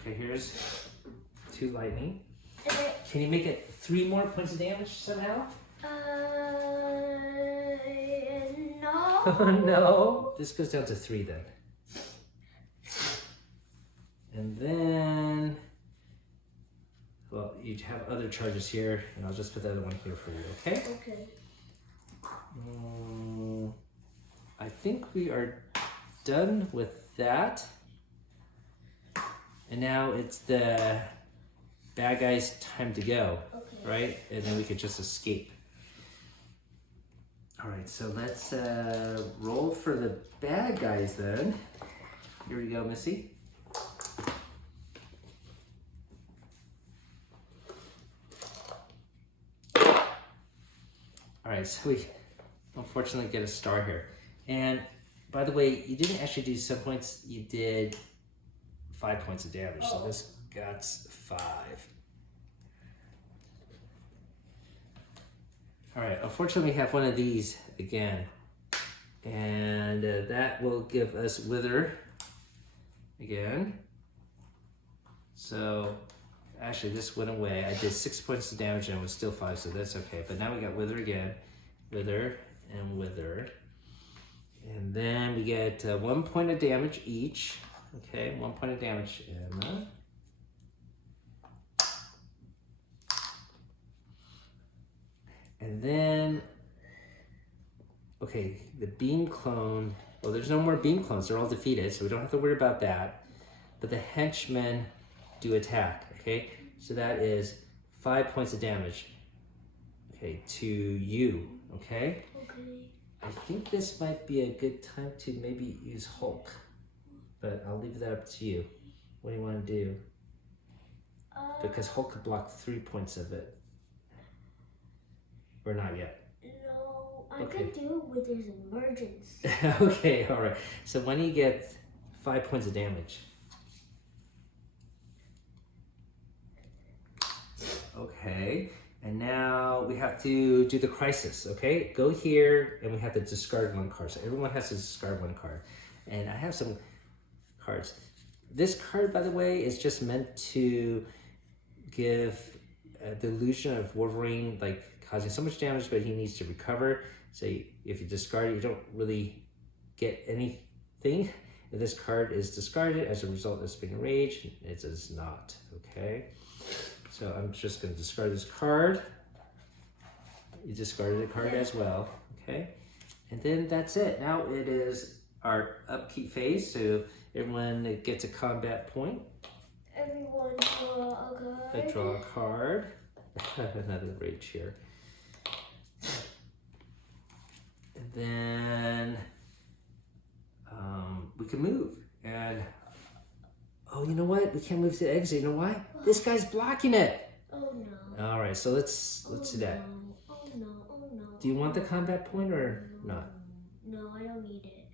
Okay, here's 2 lightning. And Can you make it 3 more points of damage somehow? no. Oh no. This goes down to 3 then. And then, well, you have other charges here, and I'll just put the other one here for you, okay? Okay. I think we are done with that. And now it's the bad guy's time to go, Okay. right? And then we could just escape. All right, so let's roll for the bad guys then. Here we go, Missy. All right, so we unfortunately get a star here. And by the way, you didn't actually do 7 points, you did 5 points of damage. So this got 5. All right, unfortunately we have one of these again. And that will give us Wither again. So actually this went away. I did 6 points of damage and it was still 5, so that's okay. But now we got Wither again. Wither and Wither. And then we get 1 point of damage each. Okay, 1 point of damage, Emma. And then, okay, the beam clone, well, there's no more beam clones. They're all defeated, so we don't have to worry about that. But the henchmen do attack, okay? So that is 5 points of damage, okay, to you, okay? Okay. I think this might be a good time to maybe use Hulk, but I'll leave that up to you. What do you want to do? Because Hulk could block 3 points of it. Or not yet? No, I Okay. could do it with his emergence. Okay, all right. So when you get 5 points of damage. Okay, and now we have to do the crisis, okay? Go here, and we have to discard 1 card. So everyone has to discard 1 card. And I have some cards. This card, by the way, is just meant to give the illusion of Wolverine, like, causing so much damage, but he needs to recover. So if you discard it, you don't really get anything. If this card is discarded as a result of spinning rage, it does not, okay? So I'm just gonna discard this card. You discarded a card as well, okay? And then that's it. Now it is our upkeep phase, so everyone gets a combat point. Everyone draw a card. I draw a card. Another rage here. And then we can move. And oh, you know what? We can't move to the exit. You know why? This guy's blocking it. Oh no. All right, so let's do that. No. Oh no. Oh no. Do you want the combat point or not? No, I don't need it.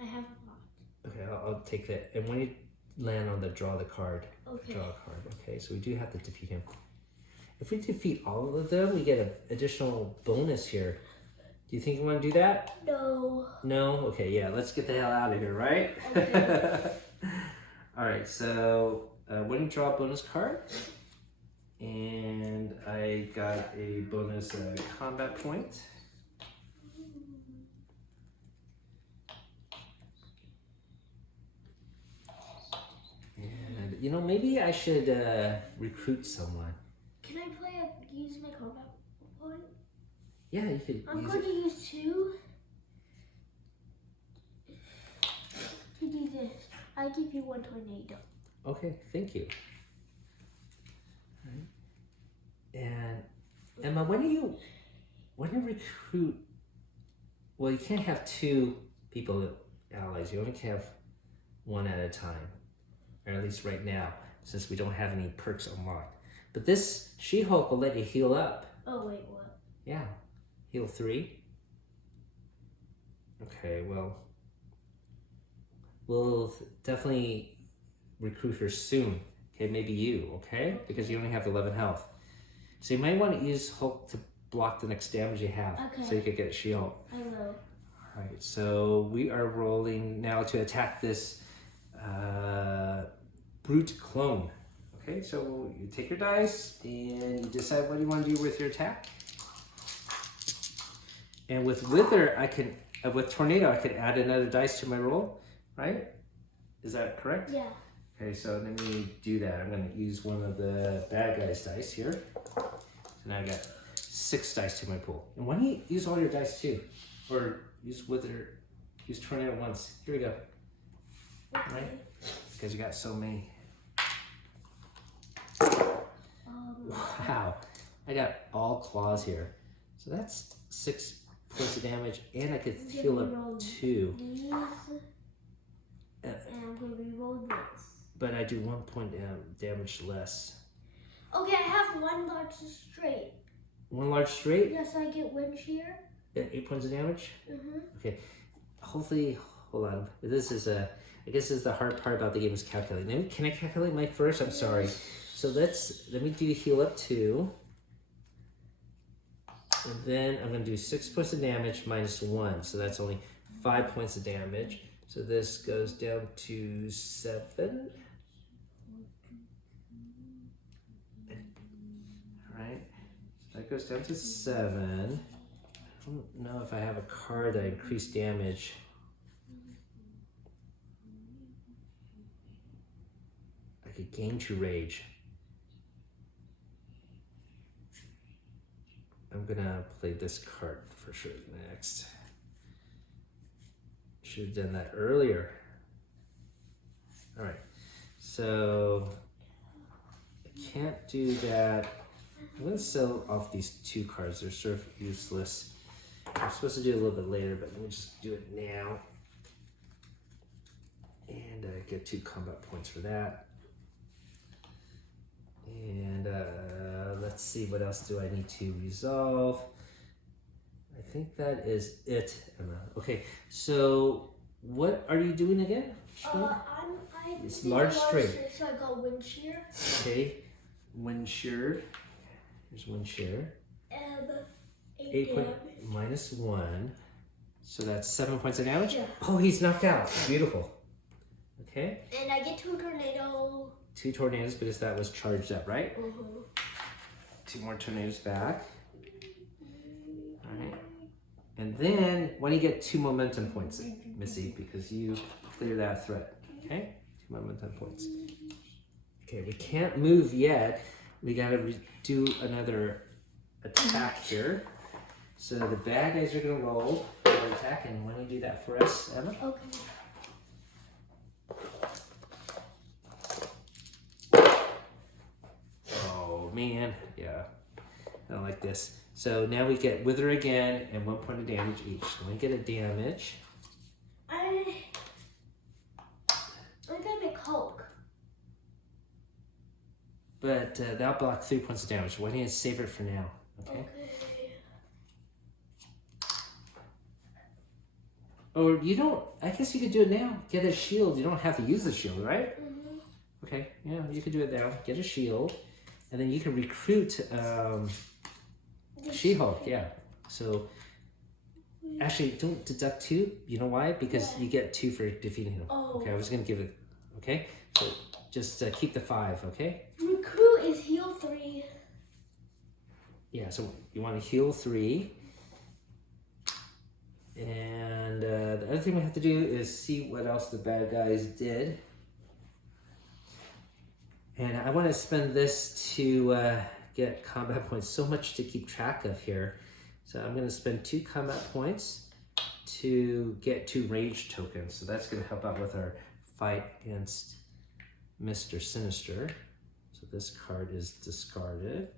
I have a lot. Okay, I'll take that. And when you land on the draw the card, Okay. draw a card. Okay, so we do have to defeat him. If we defeat all of them, we get an additional bonus here. Do you think you want to do that? No. No? Okay, yeah, let's get the hell out of here, right? Okay. All right, so when you draw a bonus card, and I got a bonus combat point. And, you know, maybe I should recruit someone. Can I use my combat point? Yeah, you could I'm use going it. to use 2 to do this. I give you 1 tornado. Okay, thank you. All right. And Emma, when you recruit, well, you can't have 2 people allies. You only can have 1 at a time, or at least right now, since we don't have any perks unlocked. But this She-Hulk will let you heal up. Oh wait, what? Yeah, heal 3. Okay, well, we'll definitely recruit her soon. Okay, maybe you, okay? Because you only have 11 health. So you might want to use Hulk to block the next damage you have. Okay. So you could get She-Hulk. I will. Alright, so we are rolling now to attack this brute clone. Okay, so you take your dice and you decide what you want to do with your attack. And with Wither, with Tornado, I could add another dice to my roll, right? Is that correct? Yeah. Okay, so let me do that. I'm going to use one of the bad guy's dice here. So now I got 6 dice to my pool. And why don't you use all your dice too? Or use Wither, use Tornado once. Here we go. Okay. Right? Because you got so many. Wow. I got all claws here. So that's 6 points of damage, and I could heal up 2. These, and I'm going to reroll this. But I do 1 point damage less. Okay, I have 1 large straight. 1 large straight Yes, I get wind shear. and 8 points of damage. Mm-hmm. Okay. Hopefully, hold on. This is I guess is the hard part about the game is calculating. Can I calculate my first? I'm sorry. So let me do heal up 2. And then I'm going to do 6 points of damage minus 1. So that's only 5 points of damage. So this goes down to 7. Alright. So that goes down to 7. I don't know if I have a card that increased damage. I could gain 2 rage. I'm gonna play this card for sure next. Should have done that earlier. All right, so I can't do that. I'm gonna sell off these 2 cards. They're sort of useless. I'm supposed to do it a little bit later, but let me just do it now. And get 2 combat points for that. And let's see, what else do I need to resolve? I think that is it, Emma. Okay, so what are you doing again? It's large string. So I got wind shear. Okay, wind shear. Here's wind shear. 8 damage. minus 1. So that's 7 points of damage? Yeah. Oh, he's knocked out. Beautiful. Okay. And I get 2 tornado. 2 tornadoes because that was charged up, right? 2 more tornadoes back. All right. And then when you get 2 momentum points, Missy, because you clear that threat. Okay? 2 momentum points. Okay, we can't move yet. We gotta do another attack here. So the bad guys are gonna roll for their attack, and why don't you do that for us, Emma? Okay. Oh man, yeah, I don't like this. So now we get Wither again and 1 point of damage each. So we get a damage. I'm gonna make Hulk. But that'll block 3 points of damage. Why don't you save it for now? Okay. Or you don't, I guess you could do it now. Get a shield. You don't have to use the shield, right? Okay, yeah, you could do it now. Get a shield. And then you can recruit She-Hulk, yeah. So, actually, don't deduct 2. You know why? Because you get 2 for defeating him. Okay, I was going to give it, okay? So, just keep the 5, okay? Recruit is heal 3. Yeah, so you want to heal 3. And the other thing we have to do is see what else the bad guys did. And I want to spend this to get combat points. So much to keep track of here. So I'm going to spend 2 combat points to get 2 rage tokens. So that's going to help out with our fight against Mr. Sinister. So this card is discarded.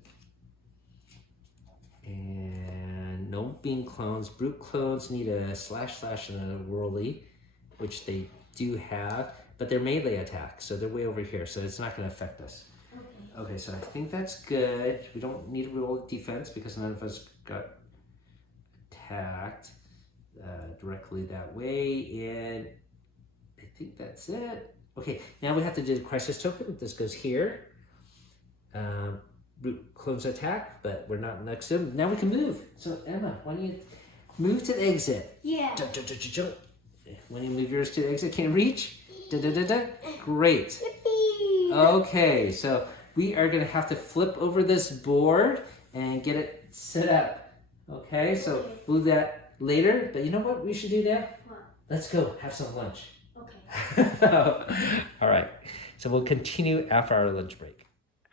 And no beam clones. Brute clones need a // and a whirly, which they do have, but they're melee attack, so they're way over here, so it's not going to affect us. Okay, so I think that's good. We don't need to roll defense because none of us got attacked directly that way, and I think that's it. Okay, now we have to do the crisis token. This goes here. Brute clones attack, but we're not next to him. Now we can move. So Emma, why don't you move to the exit? Yeah. Jump. When you move yours to the exit, can you reach? Great. Yippee. Okay, so we are gonna have to flip over this board and get it set up. Okay, so we'll do that later. But you know what we should do now? What? Let's go have some lunch. Okay. All right, so we'll continue after our lunch break.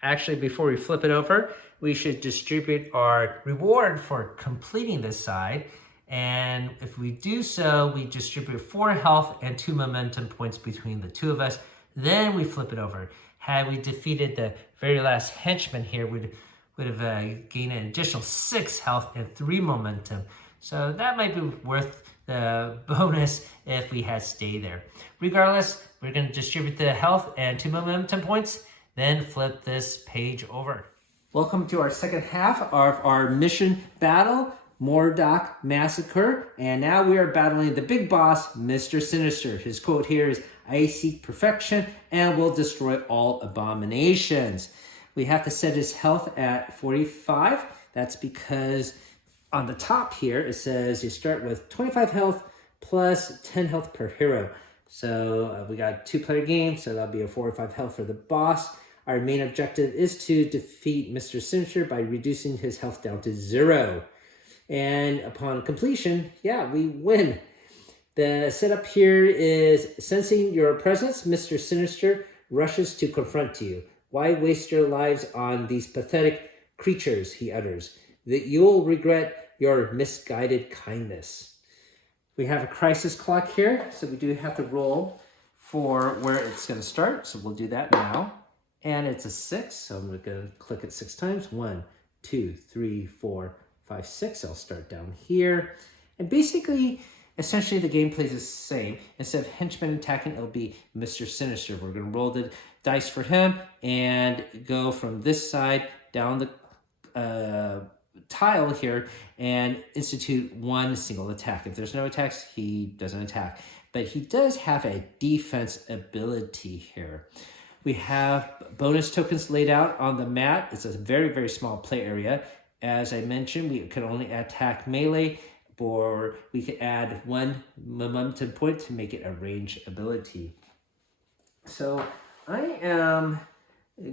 Actually, before we flip it over, we should distribute our reward for completing this side. And if we do so, we distribute 4 health and 2 momentum points between the 2 of us. Then we flip it over. Had we defeated the very last henchman here, we would have gained an additional 6 health and 3 momentum. So that might be worth the bonus if we had stayed there. Regardless, we're going to distribute the health and 2 momentum points. Then flip this page over. Welcome to our second half of our mission battle. Mordock Massacre. And now we are battling the big boss, Mr. Sinister. His quote here is, "I seek perfection and will destroy all abominations." We have to set his health at 45. That's because on the top here, it says you start with 25 health plus 10 health per hero. So we got a 2-player game, so that'll be a 45 health for the boss. Our main objective is to defeat Mr. Sinister by reducing his health down to 0. And upon completion, yeah, we win. The setup here is, sensing your presence, Mr. Sinister rushes to confront you. "Why waste your lives on these pathetic creatures," he utters. "That you'll regret your misguided kindness." We have a crisis clock here, so we do have to roll for where it's going to start. So we'll do that now. And it's a 6, so I'm going to click it 6 times. 1, 2, 3, 4, 5, 6. I'll start down here. And basically, essentially the gameplay is the same. Instead of henchmen attacking, it'll be Mr. Sinister. We're going to roll the dice for him and go from this side down the tile here and institute one single attack. If there's no attacks, he doesn't attack. But he does have a defense ability here. We have bonus tokens laid out on the mat. It's a very, very small play area. As I mentioned, we could only attack melee, or we could add 1 momentum point to make it a range ability. So I am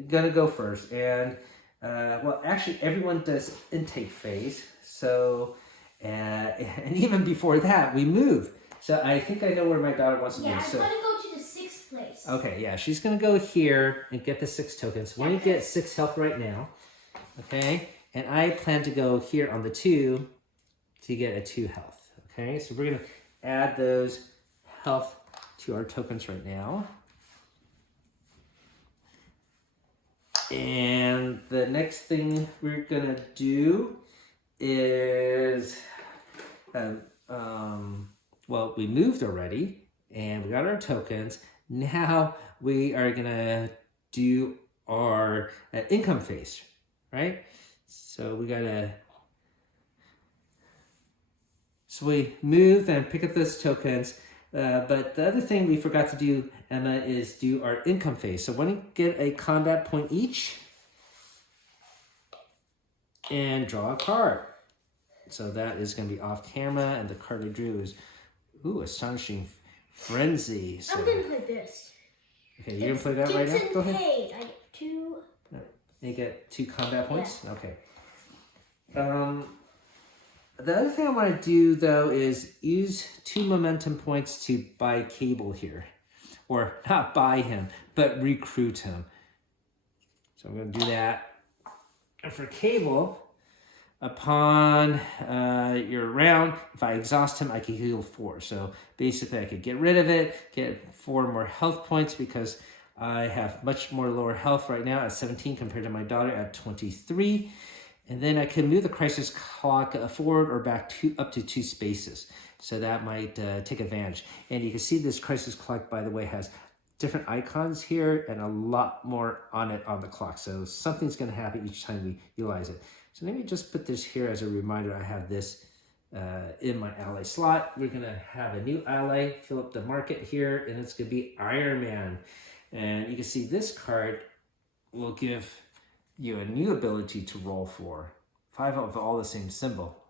gonna go first, and well, actually everyone does intake phase. So, and even before that, we move. So I think I know where my daughter wants to Yeah, be. I'm So, gonna go to the 6th place. okay, yeah, she's gonna go here and get the 6 tokens. We're gonna get 6 health right now, okay? And I plan to go here on the 2 to get a 2 health, okay? So we're gonna add those health to our tokens right now. And the next thing we're gonna do is, well, we moved already and we got our tokens. Now we are gonna do our income phase, right? So we gotta, so we move and pick up those tokens. But the other thing we forgot to do, Emma, is do our income phase. So when you get a combat point each and draw a card. So that is going to be off camera, and the card I drew is, ooh, Astonishing Frenzy. So, I'm going to play this. okay, you're going to play that right now? Go ahead. Paid. I get 2. You get 2 combat points? Yeah. Okay. The other thing I want to do, though, is use 2 momentum points to buy Cable here. Or not buy him, but recruit him. So I'm going to do that. And for Cable, upon your round, if I exhaust him, I can heal 4. So basically, I could get rid of it, get 4 more health points because I have much more lower health right now at 17 compared to my daughter at 23. And then I can move the crisis clock forward or back up to 2 spaces. So that might take advantage. And you can see this crisis clock, by the way, has different icons here and a lot more on it on the clock. So something's going to happen each time we utilize it. So let me just put this here as a reminder. I have this in my ally slot. We're going to have a new ally, fill up the market here, and it's going to be Iron Man. And you can see this card will give you a new ability to roll for 5 of all the same symbol.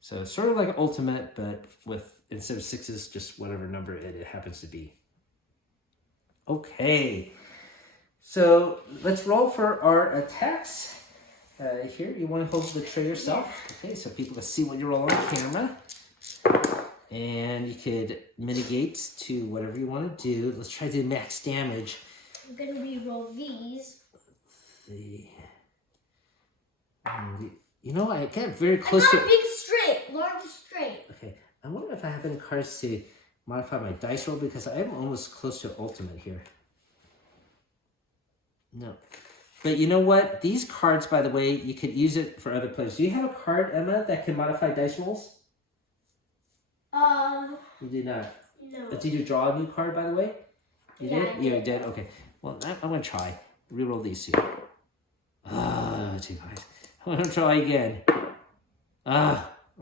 So it's sort of like ultimate, but with, instead of 6s, just whatever number it happens to be. Okay, so let's roll for our attacks. Here, you want to hold the tray yourself. Okay, so people can see what you roll on camera. And you could mitigate to whatever you want to do. Let's try to do max damage. I'm going to re-roll these. You know, I get very close I to... got a big straight, large straight. Okay, I wonder if I have any cards to modify my dice roll because I am almost close to ultimate here. No. But you know what? These cards, by the way, you could use it for other players. Do you have a card, Emma, that can modify dice rolls? You did not. No. Did you draw a new card, by the way? You Yeah, did? I did. Yeah, you did? Okay. Well, I'm going to try. Reroll these 2. 2 guys. I'm going to try again.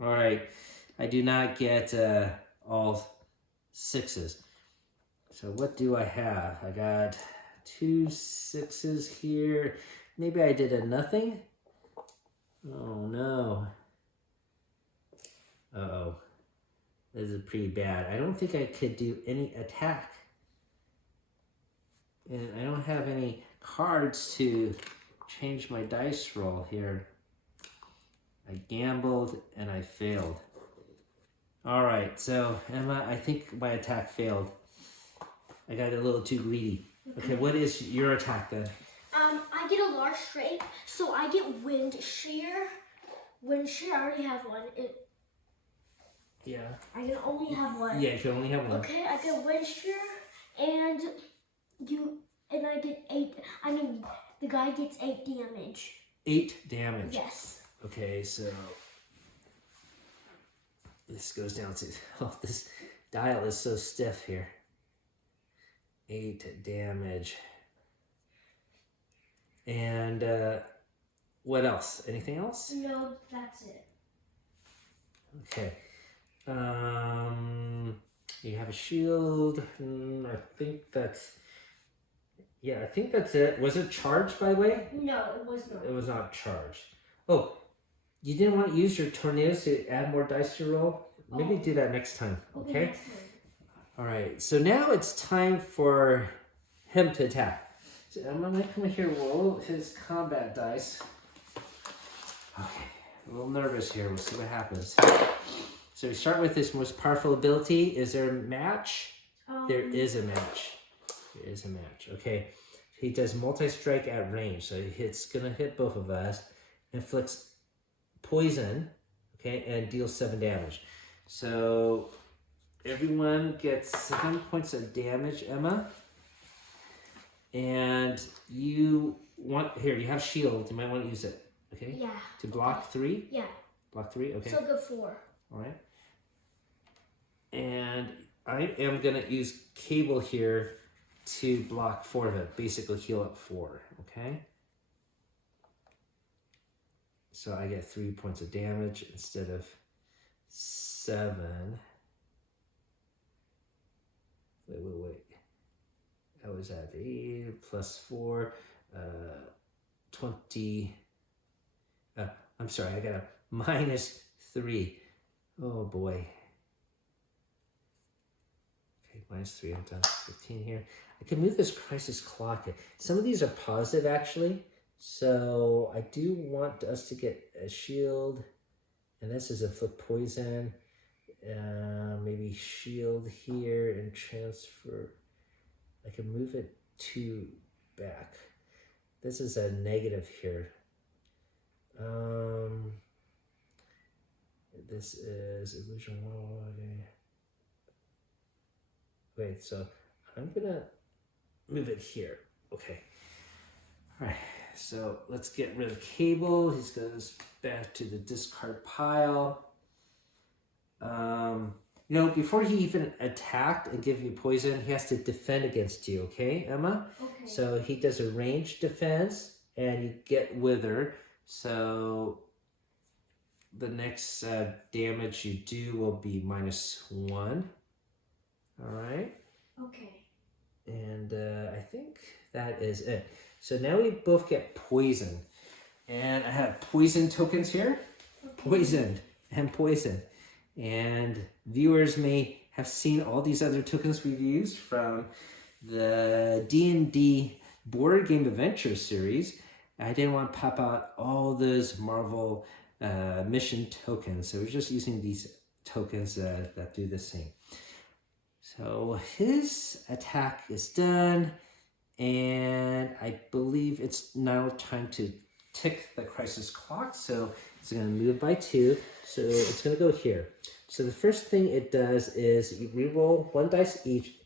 All right. I do not get all 6s. So what do I have? I got 2 6s here. Maybe I did a nothing. Oh no. Uh-oh. This is pretty bad. I don't think I could do any attack. And I don't have any cards to change my dice roll here. I gambled and I failed. All right, so Emma, I think my attack failed. I got a little too greedy. Okay, what is your attack then? I get a large strength, so I get wind shear. Wind shear, I already have one. Yeah. I can only have one. Yeah, you can only have one. Okay, I get wind shear, and I get 8. I mean, the guy gets 8 damage. 8 damage. Yes. Okay, so this goes down to, oh, this dial is so stiff here. 8 damage. And what else? Anything else? No, that's it. Okay. You have a shield. I think that's, yeah, I think that's it. Was it charged, by the way? No, it was not. It was not charged. Oh, you didn't want to use your tornadoes to add more dice to your roll? Maybe do that next time, okay? Next time. All right, so now it's time for him to attack. So I'm gonna come here, roll his combat dice. Okay, a little nervous here. We'll see what happens. So we start with his most powerful ability. Is there a match? There is a match. There is a match. Okay, he does multi-strike at range. So it's gonna hit both of us. Inflicts poison, okay, and deals 7 damage. So everyone gets 7 points of damage, Emma. And you want, here, you have shield. You might want to use it, okay? Yeah. To block 3? Yeah. Block 3, okay. So go 4. All right. And I am going to use cable here to block 4 of it. Basically heal up 4, okay? So I get 3 points of damage instead of 7. Wait. That was at 8 plus 4, 20. I'm sorry, I got a minus 3. Oh boy. Okay, minus 3, I'm done. 15 here. I can move this crisis clock. Some of these are positive actually. So I do want us to get a shield. And this is a foot poison. Maybe shield here and transfer. I can move it 2 back. This is a negative here. This is illusion 1. Wait, so I'm gonna move it here. Okay. All right. So let's get rid of cable. He goes back to the discard pile. You know, before he even attacked and give you poison, he has to defend against you, okay, Emma? Okay. So he does a ranged defense, and you get wither. So the next damage you do will be -1. All right? Okay. And I think that is it. So now we both get poisoned. And I have poison tokens here. Okay. Poisoned and poisoned. And viewers may have seen all these other tokens we've used from the D&D Board Game Adventure series. I didn't want to pop out all those Marvel mission tokens. So we're just using these tokens that do the same. So his attack is done. And I believe it's now time to tick the crisis clock. So it's going to move by 2. So it's going to go here. So the first thing it does is you reroll 1 dice each.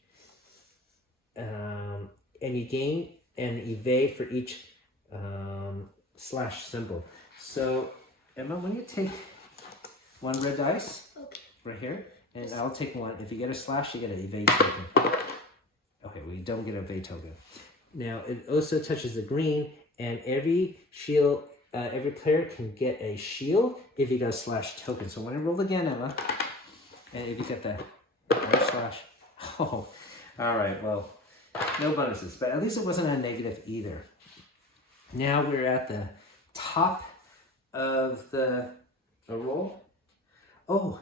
And you gain an evade for each slash symbol. So Emma, when you take 1 red dice, okay, right here, and I'll take 1. If you get a slash, you get an evade token. Okay, well, you don't get an evade token. Now, it also touches the green, and every shield every player can get a shield if you got a slash token. So when I roll again, Emma, and if you get the slash, oh, all right, well, no bonuses, but at least it wasn't a negative either. Now we're at the top of the roll. Oh,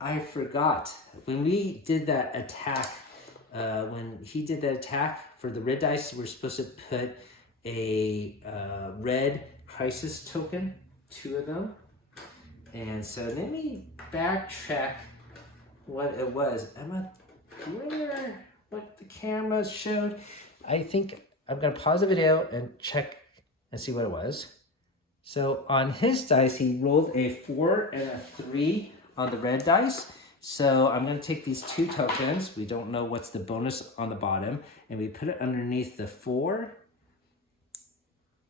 I forgot. When we did that attack, when he did that attack for the red dice, we're supposed to put a red crisis token, 2 of them. And so let me backtrack what it was. I'm not clear what the camera showed. I think I'm gonna pause the video and check and see what it was. So on his dice, he rolled a 4 and a 3 on the red dice. So I'm gonna take these 2 tokens. We don't know what's the bonus on the bottom, and we put it underneath the 4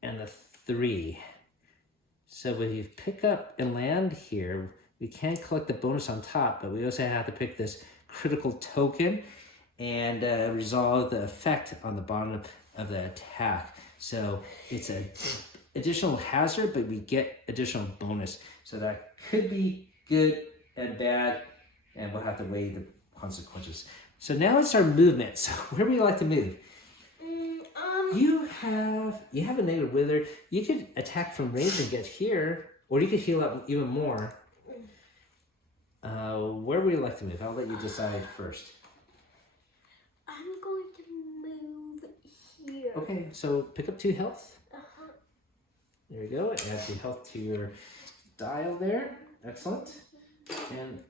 and the 3. So when you pick up and land here, we can't collect the bonus on top, but we also have to pick this critical token and resolve the effect on the bottom of the attack. So it's an additional hazard, but we get additional bonus. So that could be good and bad, and we'll have to weigh the consequences. So now it's our movement. So where would you like to move? You have a negative wither. You could attack from range and get here, or you could heal up even more. Where would you like to move? I'll let you decide first. I'm going to move here. Okay, so pick up 2 health. There we go. Add 2 health to your dial there. Excellent. And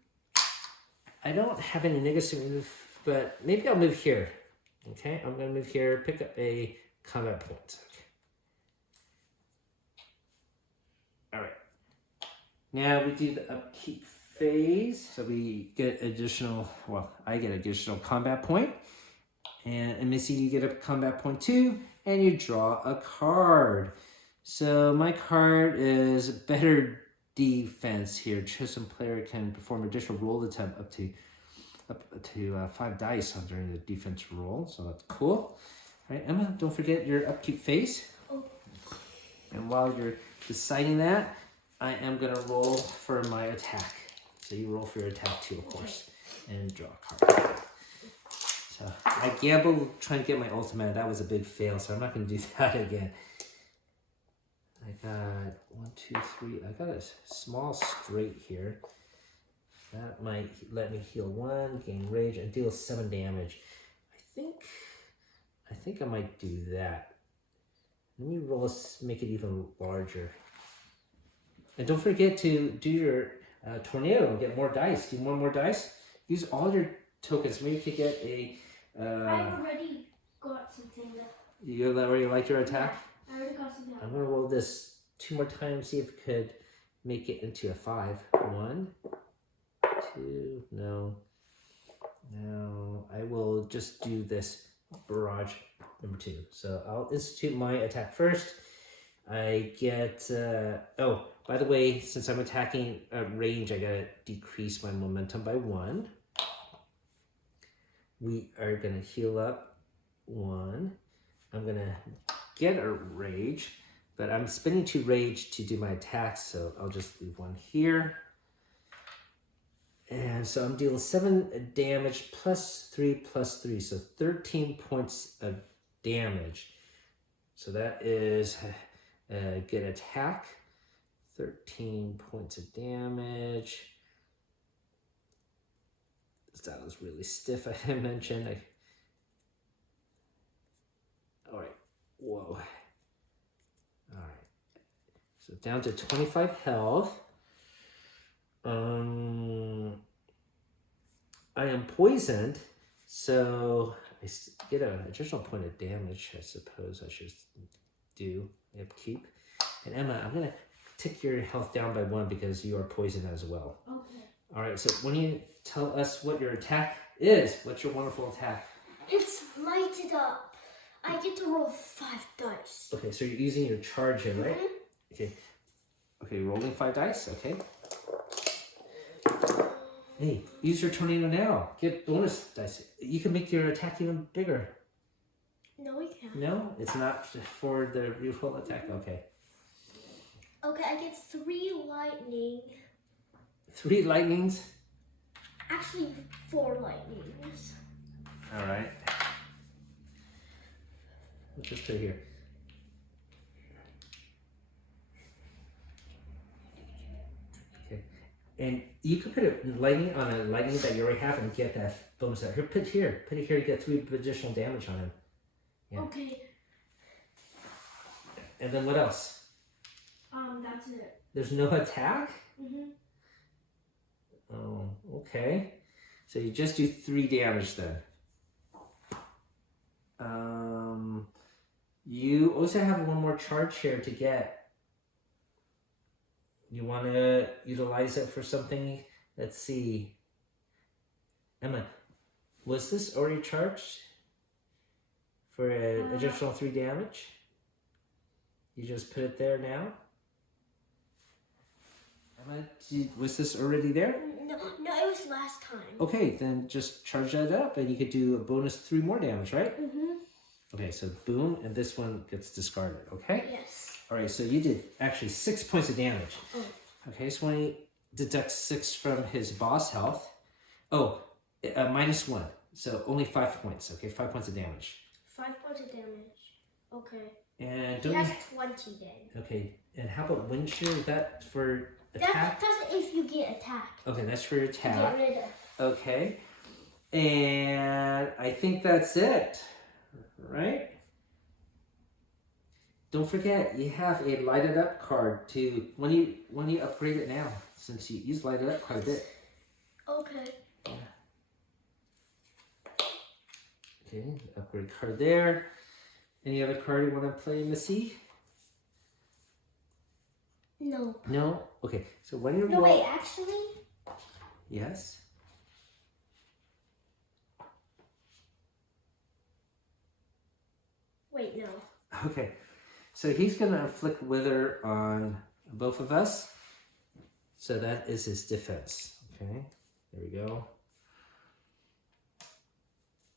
I don't have any negatives to move, but maybe I'll move here. Okay, I'm going to move here, pick up a combat point. All right. Now we do the upkeep phase. So we get additional, well, I get additional combat point. And Missy, you get a combat point too, and you draw a card. So my card is better defense here. Chosen player can perform additional roll attempt up to 5 dice during the defense roll. So that's cool. All right, Emma, don't forget your upkeep phase. Oh. And while you're deciding that, I am gonna roll for my attack. So you roll for your attack too, of course, and draw a card. So I gambled trying to get my ultimate. That was a big fail, so I'm not gonna do that again. I got 1, 2, 3. I got a small straight here. That might let me heal 1, gain rage, and deal 7 damage. I think I might do that. Let me roll, make it even larger. And don't forget to do your tornado and get more dice. Do you want more dice? Use all your tokens. Maybe you could get a... I already got something. You already like your attack? I already got something. I'm going to roll this 2 more times, see if it could make it into a 5. 1, 2, no. No, I will just do this barrage number 2. So I'll institute my attack first. I get, oh, by the way, since I'm attacking at range, I gotta decrease my momentum by 1. We are gonna heal up 1. I'm gonna get a rage, but I'm spending 2 rage to do my attacks, so I'll just leave 1 here. And so I'm dealing 7 damage plus 3, so 13 points of damage. So that is a good attack. 13 points of damage. That was really stiff, I mentioned. All right, whoa. All right, so down to 25 health. I am poisoned, so I get an additional point of damage, I suppose I should do upkeep. And Emma, I'm gonna tick your health down by 1 because you are poisoned as well. Okay. All right, so when you tell us what your attack is, what's your wonderful attack? It's lighted up. I get to roll 5 dice. Okay, so you're using your charge here, right? Mm-hmm. Okay. Okay, rolling 5 dice, okay. Hey, use your tornado now. Get bonus dice. You can make your attack even bigger. No, we can't. No? It's not for the reroll attack? Okay. Okay, I get 3 lightning. 3 lightnings? Actually, 4 lightnings. All right. Let's just put it here. Okay. And you could put a lightning on a lightning that you already have and get that bonus out. Here, put it here to get 3 additional damage on him. Yeah. Okay. And then what else? That's it. There's no attack? Mm-hmm. Oh, okay. So you just do 3 damage then. You also have one more charge here to get. You want to utilize it for something? Let's see. Emma, was this already charged for an additional 3 damage? You just put it there now? Emma, was this already there? No, it was last time. Okay, then just charge that up and you could do a bonus 3 more damage, right? Mm-hmm. Okay, so boom, and this one gets discarded, okay? Yes. All right, so you did actually 6 points of damage. Oh. Okay, so when he deducts 6 from his boss health, -1, so only 5 points, okay? 5 points of damage. 5 points of damage. Okay. And He don't has 20 then. okay, and how about wind shear? Is that for attack? That's if you get attacked. Okay, that's for Get attack. rid of. Okay, and I think that's it, right? Don't forget, you have a lighted up card to when you upgrade it now, since you use lighted up quite a bit. Okay. Okay, upgrade card there. Any other card you want to play, Missy? No. No? Okay, so when you No, roll... wait, actually? Yes? Wait, no. Okay, so he's going to inflict Wither on both of us. So that is his defense. Okay, there we go.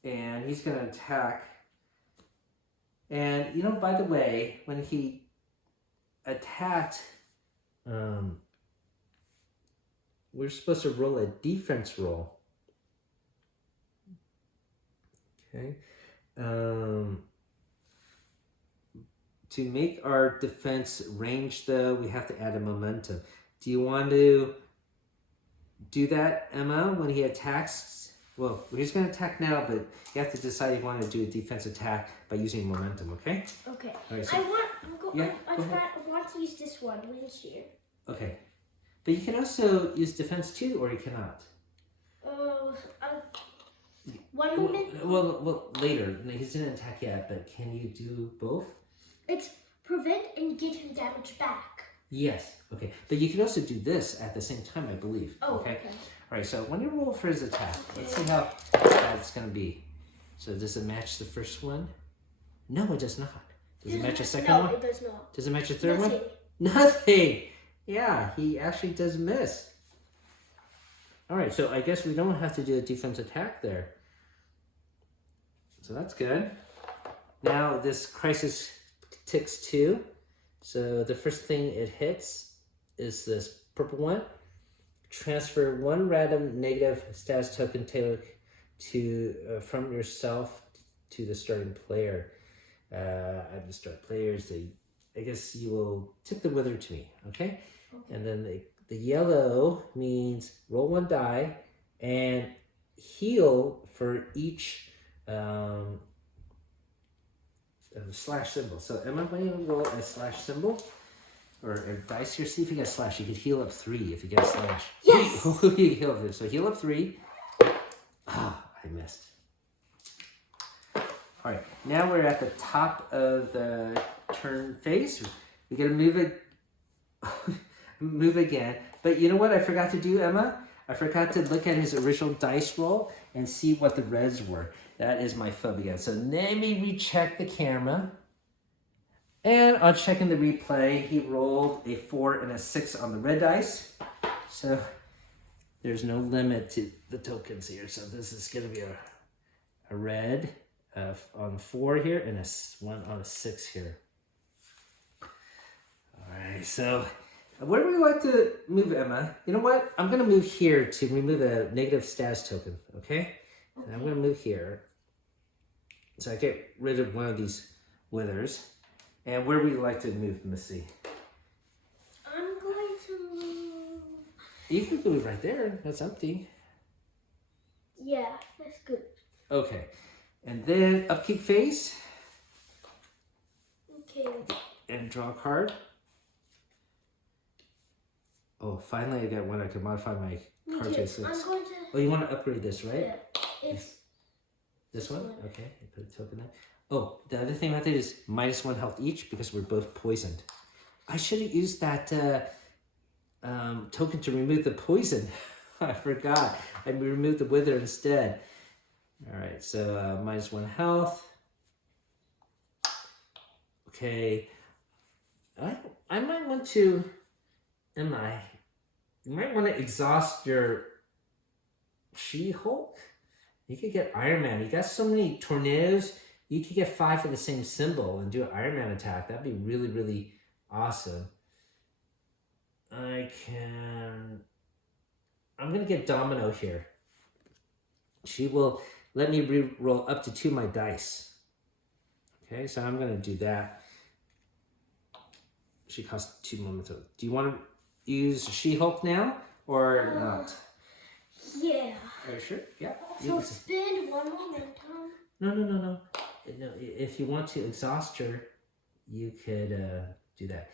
And he's going to attack. And, you know, by the way, when he attacked, we're supposed to roll a defense roll. Okay. To make our defense range, though, we have to add a momentum. Do you want to do that, Emma, when he attacks? Well, he's going to attack now, but you have to decide if you want to do a defense attack by using momentum, okay? Okay. Right, so, I want to use this one, wind shear. Okay. But you can also use defense too, or you cannot. One moment. Well, later. He didn't attack yet, but can you do both? It's prevent and get him damage back. Yes. Okay. But you can also do this at the same time, I believe. Oh, okay. All right. So when you roll for his attack, let's see how bad it's going to be. So does it match the first one? No, it does not. Does it match the second one? No, it does not. Does it match the third Nothing. one? Nothing. Yeah, he actually does miss. All right, so I guess we don't have to do a defense attack there. So that's good. Now this crisis ticks 2. So the first thing it hits is this purple one. Transfer 1 random negative status token to from yourself to the starting player. At the start players, I guess you will tip the wither to me, okay? And then the yellow means roll 1 die and heal for each slash symbol. So Emma, when you roll a slash symbol or a dice here, see if you get a slash. You could heal up 3 if you get a slash. Yes! Who you heal up? So heal up 3. Ah, I missed. All right, now we're at the top of the turn phase. We're gonna move it, move again. But you know what I forgot to do, Emma? I forgot to look at his original dice roll and see what the reds were. That is my phone again. So let me recheck the camera. And on checking the replay, he rolled a 4 and a 6 on the red dice. So there's no limit to the tokens here. So this is gonna be a red on 4 here and a 1 on a 6 here. All Alright, so where would you like to move, Emma? You know what? I'm going to move here to remove a negative status token, okay? And I'm going to move here. So I get rid of one of these withers. And where would you like to move, Missy? I'm going to move... You can move right there. That's empty. Yeah, that's good. Okay. And then upkeep phase. Okay. And draw a card. Oh, finally I got one I can modify my card to 6. I'm going to... Oh, you want to upgrade this, right? Yeah. It's... This one? Okay, I put a token there. Oh, the other thing about that is -1 health each because we're both poisoned. I should have used that token to remove the poison. I forgot. I removed the wither instead. All right, so -1 health. Okay. I might want to... You might want to exhaust your She-Hulk. You could get Iron Man. You got so many tornadoes. You could get 5 for the same symbol and do an Iron Man attack. That'd be really, really awesome. I'm going to get Domino here. She will let me re-roll up to 2 of my dice. Okay, so I'm going to do that. She costs 2 momentum. Do you want to use She-Hulk now or not? Yeah. Are you sure? Yeah. So spend 1 momentum. No. If you want to exhaust her, you could do that.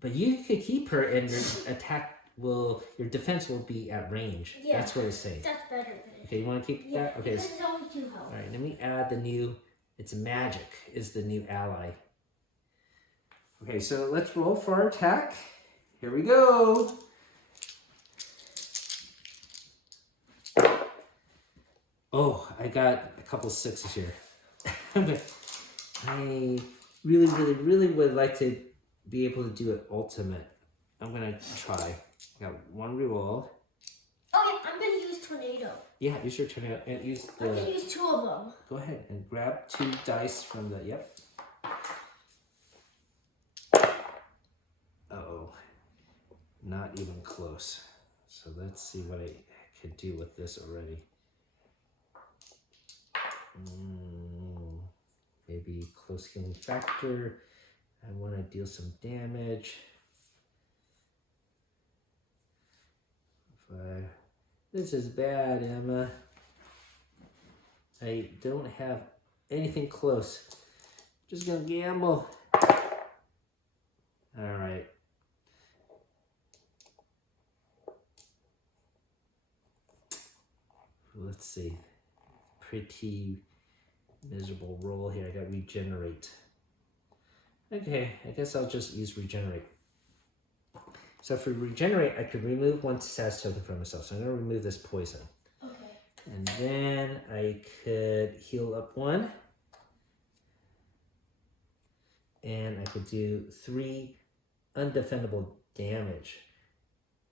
But you could keep her and your defense will be at range. Yeah. That's what it's saying. That's better than it. Okay, you want to keep that? Okay. This is only 2 health. All right, let me add the new, it's magic is the new ally. Okay, so let's roll for our attack. Here we go. Oh, I got a couple 6s here. I really would like to be able to do it ultimate. I'm going to try. I got 1 reroll. Okay, I'm going to use Tornado. Yeah, use your tornado and use the... I'm going to use 2 of them. Go ahead and grab 2 dice from the... Yep. Uh-oh. Not even close. So let's see what I could do with this already. Maybe close healing factor. I want to deal some damage. This is bad, Emma. I don't have anything close. Just gonna gamble. All right. Let's see. Pretty miserable roll here. I got regenerate. Okay, I guess I'll just use regenerate. So for regenerate, I could remove 1 status token from myself. So I'm going to remove this poison. Okay. And then I could heal up 1. And I could do 3 undefendable damage.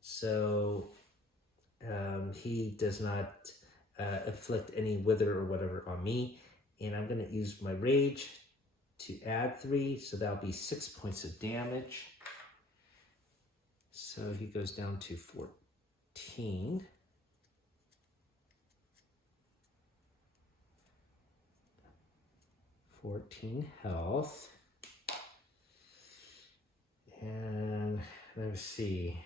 So he does not inflict any wither or whatever on me. And I'm going to use my rage to add 3. So that'll be 6 points of damage. So he goes down to 14. Health. And let's see.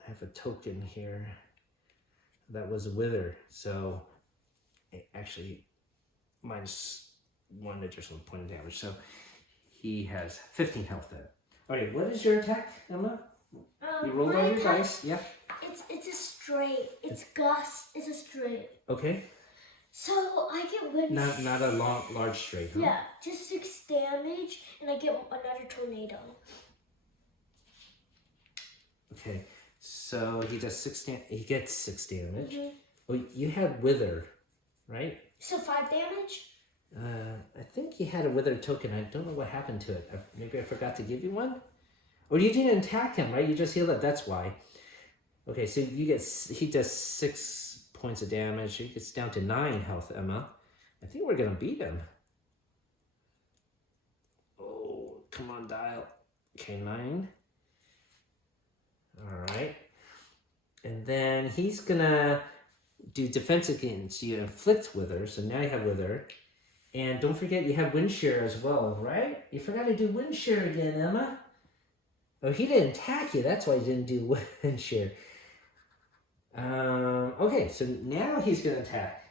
I have a token here. That was a wither. So it actually -1 additional point of damage. So he has 15 health then. Okay, what is your attack, Emma? You rolled on your dice, yeah? It's a straight. It's Gus. It's a straight. Okay. So I get wind. Not a large straight, huh? Yeah, just 6 damage, and I get another tornado. Okay, so he does 6 damage. He gets 6 damage. Mm-hmm. Well, you had wither, right? So 5 damage. I think you had a wither token. I don't know what happened to it. Maybe I forgot to give you one? Or you didn't attack him, right? You just healed it. That's why. Okay, so he does 6 points of damage. He gets down to 9 health, Emma. I think we're going to beat him. Come on, dial. Okay, 9. All right. And then he's gonna do defense against you, inflict wither. So now you have wither. And don't forget you have wind shear as well, right? You forgot to do wind shear again, Emma. Oh, he didn't attack you. That's why he didn't do wind shear. Okay, so now he's gonna attack.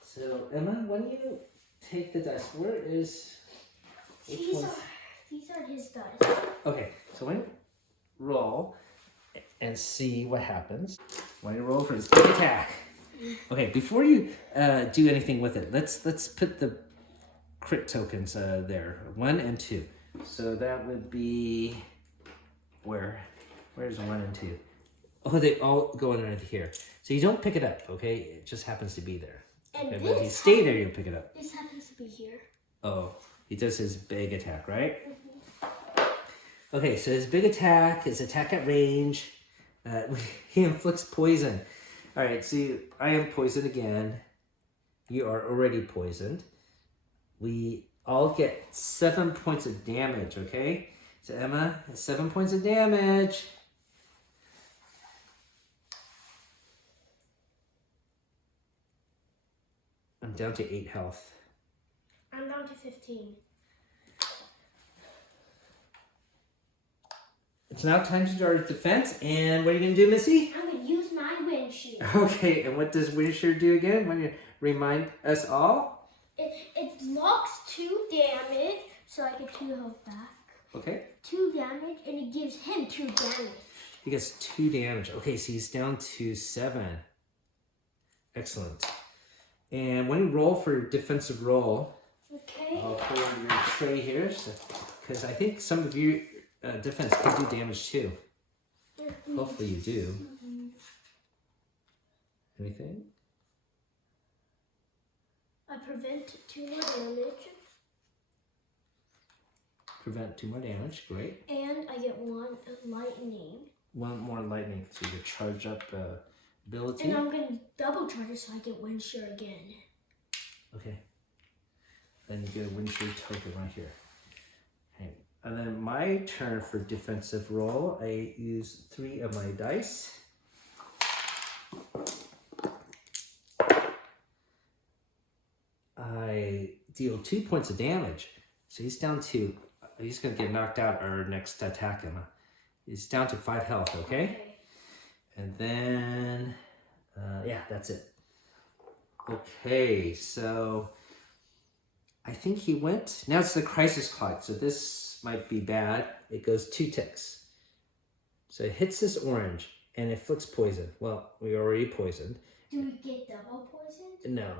So Emma, why don't you take the dice? Where is? These are his dice. Okay, so when roll and see what happens. Why don't you roll for his big attack? Okay, before you do anything with it, let's put the crit tokens there, 1 and 2. So that would be where's 1 and 2? Oh, they all go underneath here. So you don't pick it up, okay? It just happens to be there. And okay, but if you stay there, you'll pick it up. This happens to be here. Oh, he does his big attack, right? Okay, so his big attack, his attack at range, he inflicts poison. All right, see, I am poisoned again. You are already poisoned. We all get 7 points of damage, okay? So Emma has 7 points of damage. I'm down to 8 health. I'm down to 15. It's now time to do our defense, and what are you gonna do, Missy? I'm gonna use my wind shield. Okay, and what does wind shear do again? Want to remind us all? It blocks 2 damage, so I get 2 health back. Okay. 2 damage, and it gives him 2 damage. He gets 2 damage. Okay, so he's down to 7. Excellent. And when you roll for your defensive roll, okay, I'll pull your tray here, because I think some of your defense can do damage too. Hopefully you do. Anything? I prevent 2 more damage. Prevent 2 more damage. Great. And I get 1 lightning. 1 more lightning, so you charge up ability. And I'm going to double charge it so I get wind shear again. Okay. Then you get a wind shear token right here. Okay. And then my turn for defensive roll, I use 3 of my dice. I deal 2 points of damage. So he's down to, he's going to get knocked out our next attack, Emma. He's down to 5 health, okay? And then, yeah, that's it. Okay, so I think he went. Now it's the crisis clock, so this might be bad. It goes 2 ticks. So it hits this orange and it inflicts poison. Well, we already poisoned. Do we get double poisoned? No.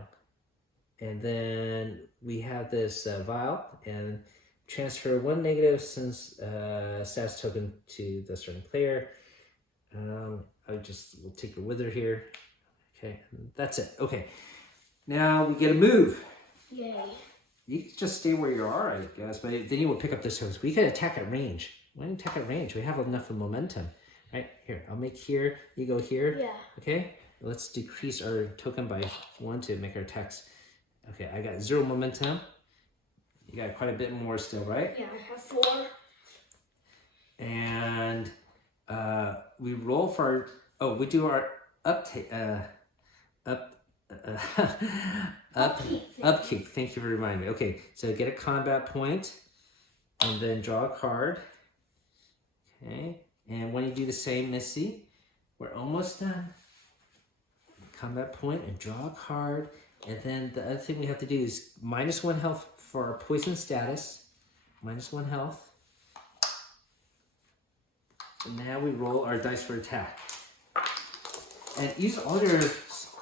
And then we have this vial and transfer 1 negative status token to the starting player. I just will take a wither here. Okay, that's it. Okay, now we get a move. Yay. You can just stay where you are, I guess, but then you will pick up this host. We can attack at range. Why don't you attack at range? We have enough of momentum. Right, here, I'll make here, you go here. Yeah. Okay, let's decrease our token by 1 to make our attacks. Okay, I got 0 momentum. You got quite a bit more still, right? Yeah, I have 4. And we roll for our, we do our upkick. Thank you for reminding me. Okay, so get a combat point and then draw a card. Okay, and when you do the same, Missy, we're almost done. Combat point and draw a card. And then the other thing we have to do is -1 health for our poison status. -1 health. And now we roll our dice for attack. And use all your...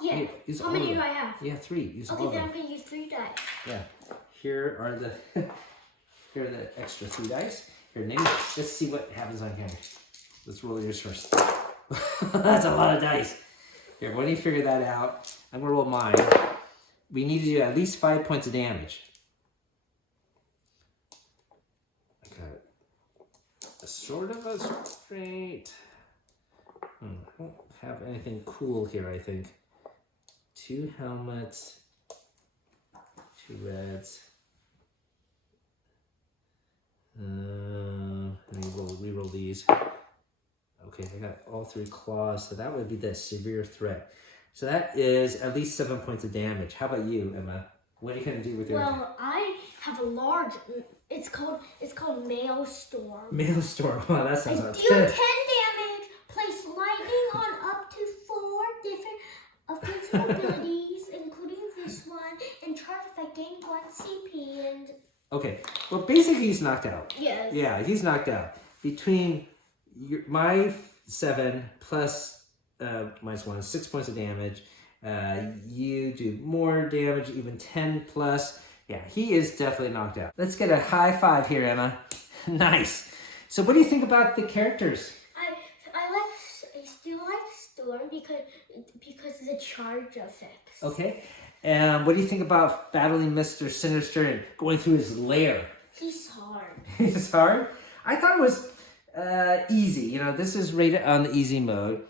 Yeah. Use How all many of do them. I have? Yeah, 3. Use all Okay, of then them. I'm going to use 3 dice. Yeah. Here are the here are the extra 3 dice. Here, name. Let's see what happens on here. Let's roll yours first. That's a lot of dice. Here, when you figure that out, I'm gonna roll mine. We need to do at least 5 points of damage. I got a sort of a straight. I don't have anything cool here, I think. 2 helmets, 2 reds. re-roll these. Okay, I got all 3 claws, so that would be the severe threat. So that is at least 7 points of damage. How about you, Emma? What are you gonna do with your attack? Well, I have a large. It's called Maelstrom. Maelstrom. Wow, that I sounds do 10 intense. damage. Place lightning on up to 4 different offensive abilities, including this one, and charge if I gain 1 CP. And Okay, well, basically he's knocked out. yes. Yeah, he's knocked out. Between my 7 plus -1, 6 points of damage. You do more damage, even 10 plus. Yeah, he is definitely knocked out. Let's get a high five here, Emma. Nice. So what do you think about the characters? I still like Storm because of the charge effects. Okay. And what do you think about battling Mr. Sinister and going through his lair? He's hard. He's hard? I thought it was easy. You know, this is rated on the easy mode.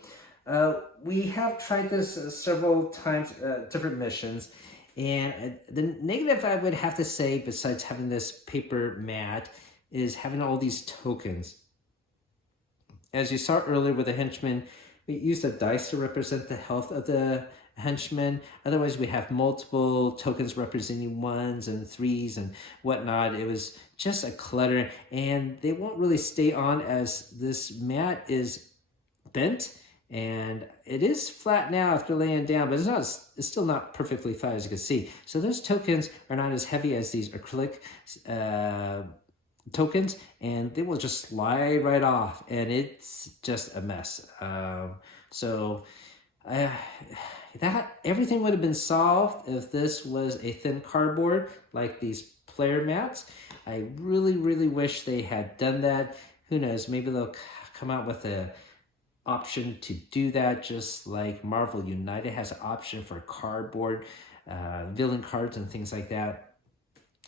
We have tried this several times, different missions, and the negative I would have to say, besides having this paper mat, is having all these tokens. As you saw earlier with the henchman, we used a dice to represent the health of the henchman. Otherwise, we have multiple tokens representing 1s and 3s and whatnot. It was just a clutter, and they won't really stay on as this mat is bent. And it is flat now after laying down, but it's still not perfectly flat, as you can see. So those tokens are not as heavy as these acrylic tokens, and they will just slide right off, and it's just a mess. That everything would have been solved if this was a thin cardboard like these player mats. I really, really wish they had done that. Who knows? Maybe they'll come out with a option to do that, just like Marvel United has an option for cardboard villain cards and things like that.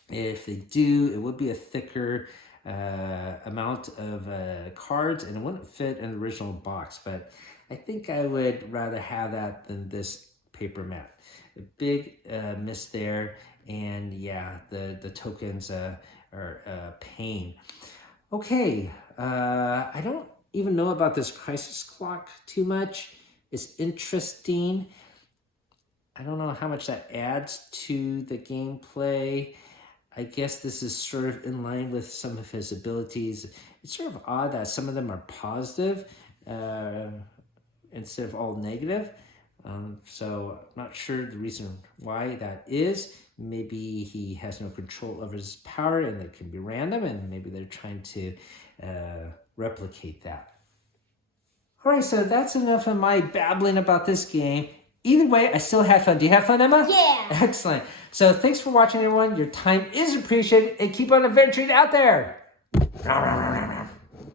If they do, it would be a thicker amount of cards, and it wouldn't fit in the original box, but I think I would rather have that than this paper mat. A big miss there, and yeah, the tokens are a pain. Okay, I don't even know about this crisis clock too much. It's interesting. I don't know how much that adds to the gameplay. I guess this is sort of in line with some of his abilities. It's sort of odd that some of them are positive instead of all negative. So I'm not sure the reason why that is. Maybe he has no control over his power and it can be random, and maybe they're trying to replicate that. All right, so that's enough of my babbling about this game. Either way, I still had fun. Do you have fun, Emma? Yeah. Excellent. So thanks for watching, everyone. Your time is appreciated, and keep on adventuring out there.